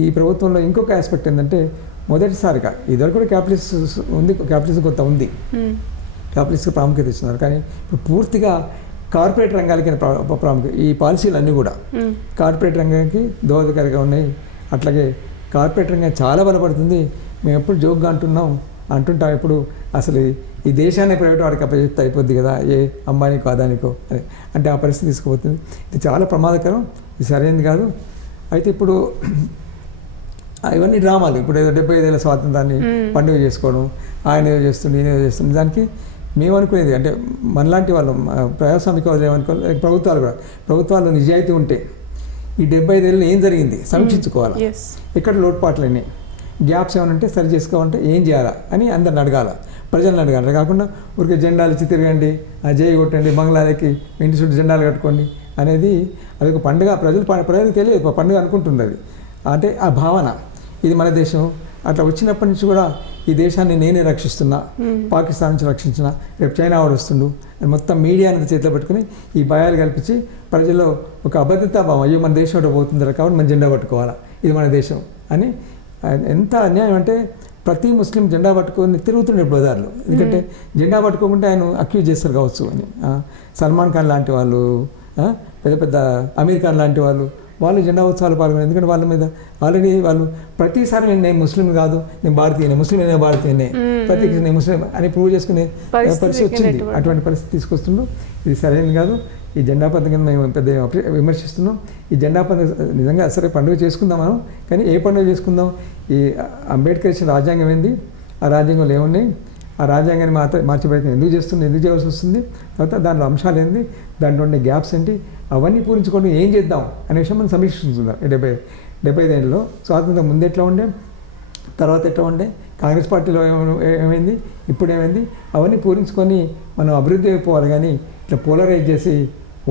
ఈ ప్రభుత్వంలో ఇంకొక ఆస్పెక్ట్ ఏంటంటే మొదటిసారిగా ఇదివరకు కూడా క్యాపిటలిజం కొంత ఉంది, క్యాపిటలిస్ట్కి ప్రాముఖ్యత ఇస్తున్నారు. కానీ ఇప్పుడు పూర్తిగా కార్పొరేట్ రంగాలకి ప్రాముఖ్యత. ఈ పాలసీలన్నీ కూడా కార్పొరేట్ రంగానికి దోహదకరంగా ఉన్నాయి. అట్లాగే కార్పొరేట్ రంగం చాలా బలపడుతుంది. మేము ఎప్పుడు జోక్గా అంటుంటాం ఎప్పుడు అసలు ఈ దేశాన్ని ప్రైవేట్ వాడికి అప్పచెప్తే అయిపోద్ది కదా, ఏ అంబానీకో అదానికో అని. అంటే ఆ పరిస్థితి తీసుకుపోతుంది. ఇది చాలా ప్రమాదకరం, ఇది సరైనది కాదు. అయితే ఇప్పుడు ఇవన్నీ డ్రామాలు. ఇప్పుడు ఏదో 75 ఏళ్ళ స్వాతంత్రాన్ని పండుగ చేసుకోవడం, ఆయన ఏదో చేస్తుంది, ఈయన ఏదో చేస్తుంది. దానికి మేము అనుకునేది అంటే మనలాంటి వాళ్ళు ప్రజాస్వామిక ఏమనుకోవాలి, ప్రభుత్వాలు నిజాయితీ ఉంటే ఈ 75 ఏళ్ళు ఏం జరిగింది సమీక్షించుకోవాలి. ఎక్కడ లోటుపాట్లన్నీ, గ్యాప్స్ ఏమైనా ఉంటే సరి చేసుకోవాలంటే ఏం చేయాలా అని అందరిని అడగాల, ప్రజలను అడగాలి. కాకుండా ఊరికే జెండాలు ఇచ్చి తిరగండి, జై కొట్టండి, బంగ్లాలకి ఇంటి చుట్టూ జెండాలు కట్టుకోండి అనేది అది ఒక పండుగ. ప్రజలకు తెలియదు పండుగ అనుకుంటున్నది. అంటే ఆ భావన ఇది మన దేశం. అట్లా వచ్చినప్పటి నుంచి కూడా ఈ దేశాన్ని నేనే రక్షిస్తున్నా, పాకిస్తాన్ నుంచి రక్షించిన, రేపు చైనా వాడు వస్తుండు అని మొత్తం మీడియాని చేతిలో పెట్టుకుని ఈ భయాలు కల్పించి ప్రజల్లో ఒక అభద్రతా భావం, అయ్యో మన దేశం ఒకటి పోతుంది కాబట్టి మన జెండా పట్టుకోవాలా, ఇది మన దేశం అని. ఎంత అన్యాయం అంటే ప్రతి ముస్లిం జెండా పట్టుకొని తిరుగుతుండే బజార్లో. ఎందుకంటే జెండా పట్టుకోకుంటే ఆయన అక్యూజ్ చేస్తారు కావచ్చు అని. సల్మాన్ ఖాన్ లాంటి వాళ్ళు, పెద్ద పెద్ద అమీర్ ఖాన్ లాంటి వాళ్ళు జెండా ఉత్సవాలు పాల్గొన్నారు. ఎందుకంటే వాళ్ళ మీద ఆల్రెడీ వాళ్ళు ప్రతిసారి నేను ముస్లిం కాదు, నేను భారతీయనే, ముస్లిం భారతీయనే, ప్రతి నేను ముస్లిం అని ప్రూవ్ చేసుకునే పరిస్థితి వచ్చింది. అటువంటి పరిస్థితి తీసుకొస్తుండ్రు. ఇది సరైనది కాదు. ఈ జెండా పండుగను మేము పెద్ద విమర్శిస్తున్నాం. ఈ జెండా పండుగ నిజంగా సరే పండుగ చేసుకుందాం మనం, కానీ ఏ పండుగ చేసుకుందాం? ఈ అంబేద్కర్ ఇచ్చిన రాజ్యాంగం ఏంది, ఆ రాజ్యాంగంలో ఏమున్నాయి, ఆ రాజ్యాంగాన్ని మార్చే ప్రయత్నం ఎందుకు చేయాల్సి వస్తుంది, తర్వాత దాంట్లో అంశాలు ఏంటి, దాంట్లో ఉండే గ్యాప్స్ ఏంటి, అవన్నీ పూరించుకొని ఏం చేద్దాం అనే విషయం మనం సమీక్షిస్తున్నాం. 75 ఏళ్ళలో స్వాతంత్రం ముందు ఎట్లా ఉండే, తర్వాత ఎట్లా ఉండే, కాంగ్రెస్ పార్టీలో ఏమైంది, ఇప్పుడు ఏమైంది, అవన్నీ పూరించుకొని మనం అభివృద్ధి అయిపోవాలి. కానీ ఇట్లా పోలరైజ్ చేసి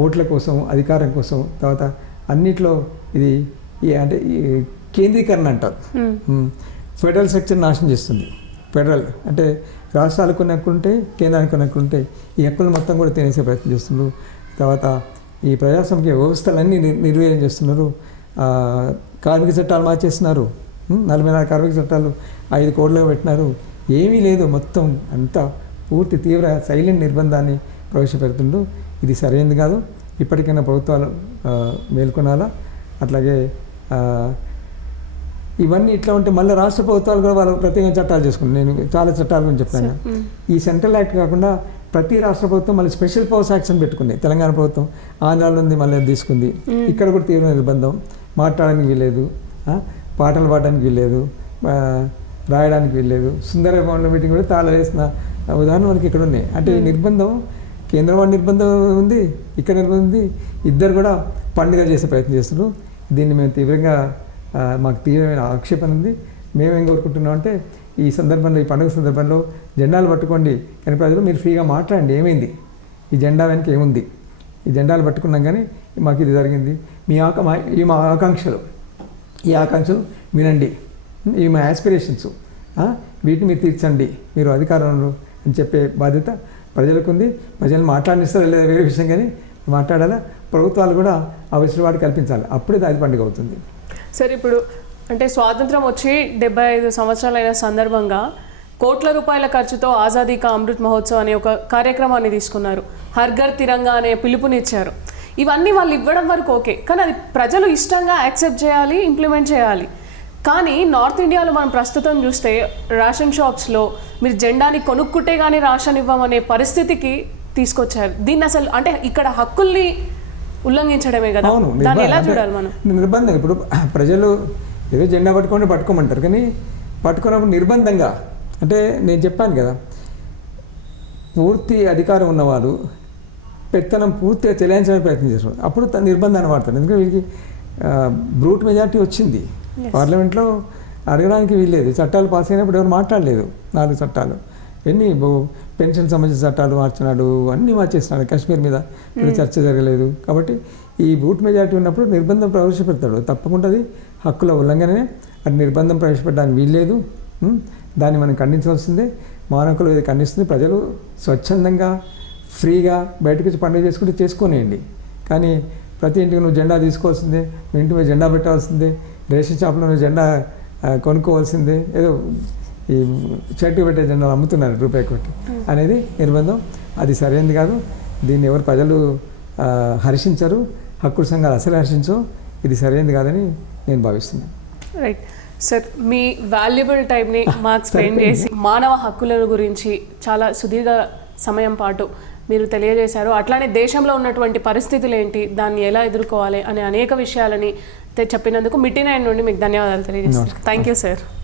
ఓట్ల కోసం, అధికారం కోసం, తర్వాత అన్నిట్లో ఇది అంటే కేంద్రీకరణ అంటారు. ఫెడరల్ స్ట్రక్చర్ నాశనం చేస్తుంది. ఫెడరల్ అంటే రాష్ట్రాలకు కొన్ని హక్కులు ఉంటాయి, కేంద్రానికి కొన్ని హక్కులు ఉంటాయి. ఈ హక్కులు మొత్తం కూడా తినేసే ప్రయత్నం చేస్తున్నారు. తర్వాత ఈ ప్రజాస్వామిక వ్యవస్థలన్నీ నిర్వీర్యం చేస్తున్నారు. కార్మిక చట్టాలు మార్చేస్తున్నారు. 44 కార్మిక చట్టాలు 5 కోట్లుగా పెట్టినారు. ఏమీ లేదు, మొత్తం అంతా పూర్తి తీవ్ర సైలెంట్ నిర్బంధాన్ని ప్రవేశపెడుతుండ్రు. ఇది సరైనది కాదు. ఇప్పటికైనా ప్రభుత్వాలు మేల్కొనాలా. అట్లాగే ఇవన్నీ ఇట్లా ఉంటే మళ్ళీ రాష్ట్ర ప్రభుత్వాలు కూడా వాళ్ళు ప్రత్యేకంగా చట్టాలు చేసుకుంటారు. నేను చాలా చట్టాల గురించి చెప్పాను. ఈ సెంట్రల్ యాక్ట్ కాకుండా ప్రతి రాష్ట్ర ప్రభుత్వం మళ్ళీ స్పెషల్ పవర్స్ యాక్ట్స్ అని పెట్టుకుంది. తెలంగాణ ప్రభుత్వం ఆంధ్రాలో ఉంది, మళ్ళీ తీసుకుంది. ఇక్కడ కూడా తీవ్ర నిర్బంధం, మాట్లాడడానికి వీల్లేదు, పాటలు పాడడానికి వీల్లేదు, ఆ, రాయడానికి వీల్లేదు. సుందర భవన్లో మీటింగ్ కూడా తాళాలు వేసిన ఉదాహరణ మనకి ఇక్కడ ఉన్నాయి. అంటే ఈ నిర్బంధం కేంద్రం వాడి నిర్బంధం ఉంది, ఇక్కడ నిర్బంధం ఉంది, ఇద్దరు కూడా పండుగ చేసే ప్రయత్నం చేస్తున్నారు. దీన్ని మేము తీవ్రంగా మాకు తీవ్రమైన ఆక్షేపణ ఉంది. మేమేం కోరుకుంటున్నాం అంటే ఈ సందర్భంలో, ఈ పండుగ సందర్భంలో జెండాలు పట్టుకోండి, కానీ ప్రజలు మీరు ఫ్రీగా మాట్లాడండి, ఏమైంది, ఈ జెండా వెనక ఏముంది, ఈ జెండాలు పట్టుకున్నాం కానీ మాకు ఇది జరిగింది, ఈ మా ఆకాంక్షలు, ఈ ఆకాంక్షలు వినండి, ఇవి మా యాస్పిరేషన్స్, వీటిని మీరు తీర్చండి, మీరు అధికారంలో అని చెప్పే బాధ్యత ప్రజలకు ఉంది. ప్రజలు మాట్లాడిస్తారో లేదా వేరే విషయం, కానీ మాట్లాడాలా, ప్రభుత్వాలు కూడా ఆ వెసులుబాటు కల్పించాలి, అప్పుడే దాని పండుగ అవుతుంది. సార్ ఇప్పుడు అంటే స్వాతంత్రం వచ్చి 75 సంవత్సరాలైన సందర్భంగా కోట్ల రూపాయల ఖర్చుతో ఆజాదీ కా అమృత్ మహోత్సవ్ అనే ఒక కార్యక్రమాన్ని తీసుకున్నారు. హర్ ఘర్ తిరంగా అనే పిలుపునిచ్చారు. ఇవన్నీ వాళ్ళు ఇవ్వడం వరకు ఓకే, కానీ అది ప్రజలు ఇష్టంగా యాక్సెప్ట్ చేయాలి, ఇంప్లిమెంట్ చేయాలి. కానీ నార్త్ ఇండియాలో మనం ప్రస్తుతం చూస్తే రేషన్ షాప్స్లో మీరు జెండాని కొనుక్కుంటే కానీ రేషన్ ఇవ్వమనే పరిస్థితికి తీసుకొచ్చారు. దీన్ని అసలు అంటే ఇక్కడ హక్కుల్ని ఉల్లంఘించడమే కదా, దాన్ని ఎలా చూడాలి మనం? నిర్బంధం. ఇప్పుడు ప్రజలు ఏదో జెండా పట్టుకోమంటారు, కానీ పట్టుకున్నప్పుడు నిర్బంధంగా, అంటే నేను చెప్పాను కదా, పూర్తి అధికారం ఉన్నవారు పెత్తనం పూర్తిగా చెలాయించడానికి ప్రయత్నం చేస్తారు, అప్పుడు నిర్బంధాన్ని వాడతారు. ఎందుకంటే వీరికి బ్రూట్ మెజారిటీ వచ్చింది, పార్లమెంట్లో అడగడానికి వీల్లేదు. చట్టాలు పాస్ అయినప్పుడు ఎవరు మాట్లాడలేదు. 4 చట్టాలు ఎన్ని పెన్షన్ సంబంధించిన చట్టాలు మార్చినాడు, అన్నీ మార్చేస్తున్నాడు. కాశ్మీర్ మీద ఇప్పుడు చర్చ జరగలేదు. కాబట్టి ఈ బ్రూట్ మెజారిటీ ఉన్నప్పుడు నిర్బంధం ప్రవేశపెడతాడు, తప్పకుండా అది హక్కుల ఉల్లంఘననే. అది నిర్బంధం ప్రవేశపెట్టడానికి వీల్లేదు, దాన్ని మనం ఖండించవలసిందే. మానవులు ఇది ఖండిస్తుంది. ప్రజలు స్వచ్ఛందంగా ఫ్రీగా బయటకు వచ్చి పండుగ చేసుకుంటే చేసుకోనియండి, కానీ ప్రతి ఇంటికి నువ్వు జెండా తీసుకోవాల్సిందే, మీ ఇంటి మీద జెండా పెట్టాల్సిందే, రేషన్ షాప్లో నువ్వు జెండా కొనుక్కోవాల్సిందే, ఏదో ఈ చెట్టు పెట్టే జెండాలు అమ్ముతున్నారు రూపాయి కొట్టి అనేది నిర్బంధం. అది సరైనది కాదు. దీన్ని ఎవరు ప్రజలు హర్షించరు, హక్కుల సంఘాలు అసలు హర్షించవు. ఇది సరైనది కాదని నేను భావిస్తున్నాను. రైట్ సార్, మీ వాల్యుబుల్ టైంని మాకు స్పెండ్ చేసి మానవ హక్కుల గురించి చాలా సుదీర్ఘ సమయం పాటు మీరు తెలియజేశారు. అట్లానే దేశంలో ఉన్నటువంటి పరిస్థితులు ఏంటి, దాన్ని ఎలా ఎదుర్కోవాలి అనే అనేక విషయాలని చెప్పినందుకు మిటీ 9 నుండి మీకు ధన్యవాదాలు తెలియజేస్తాను. Thank you sir.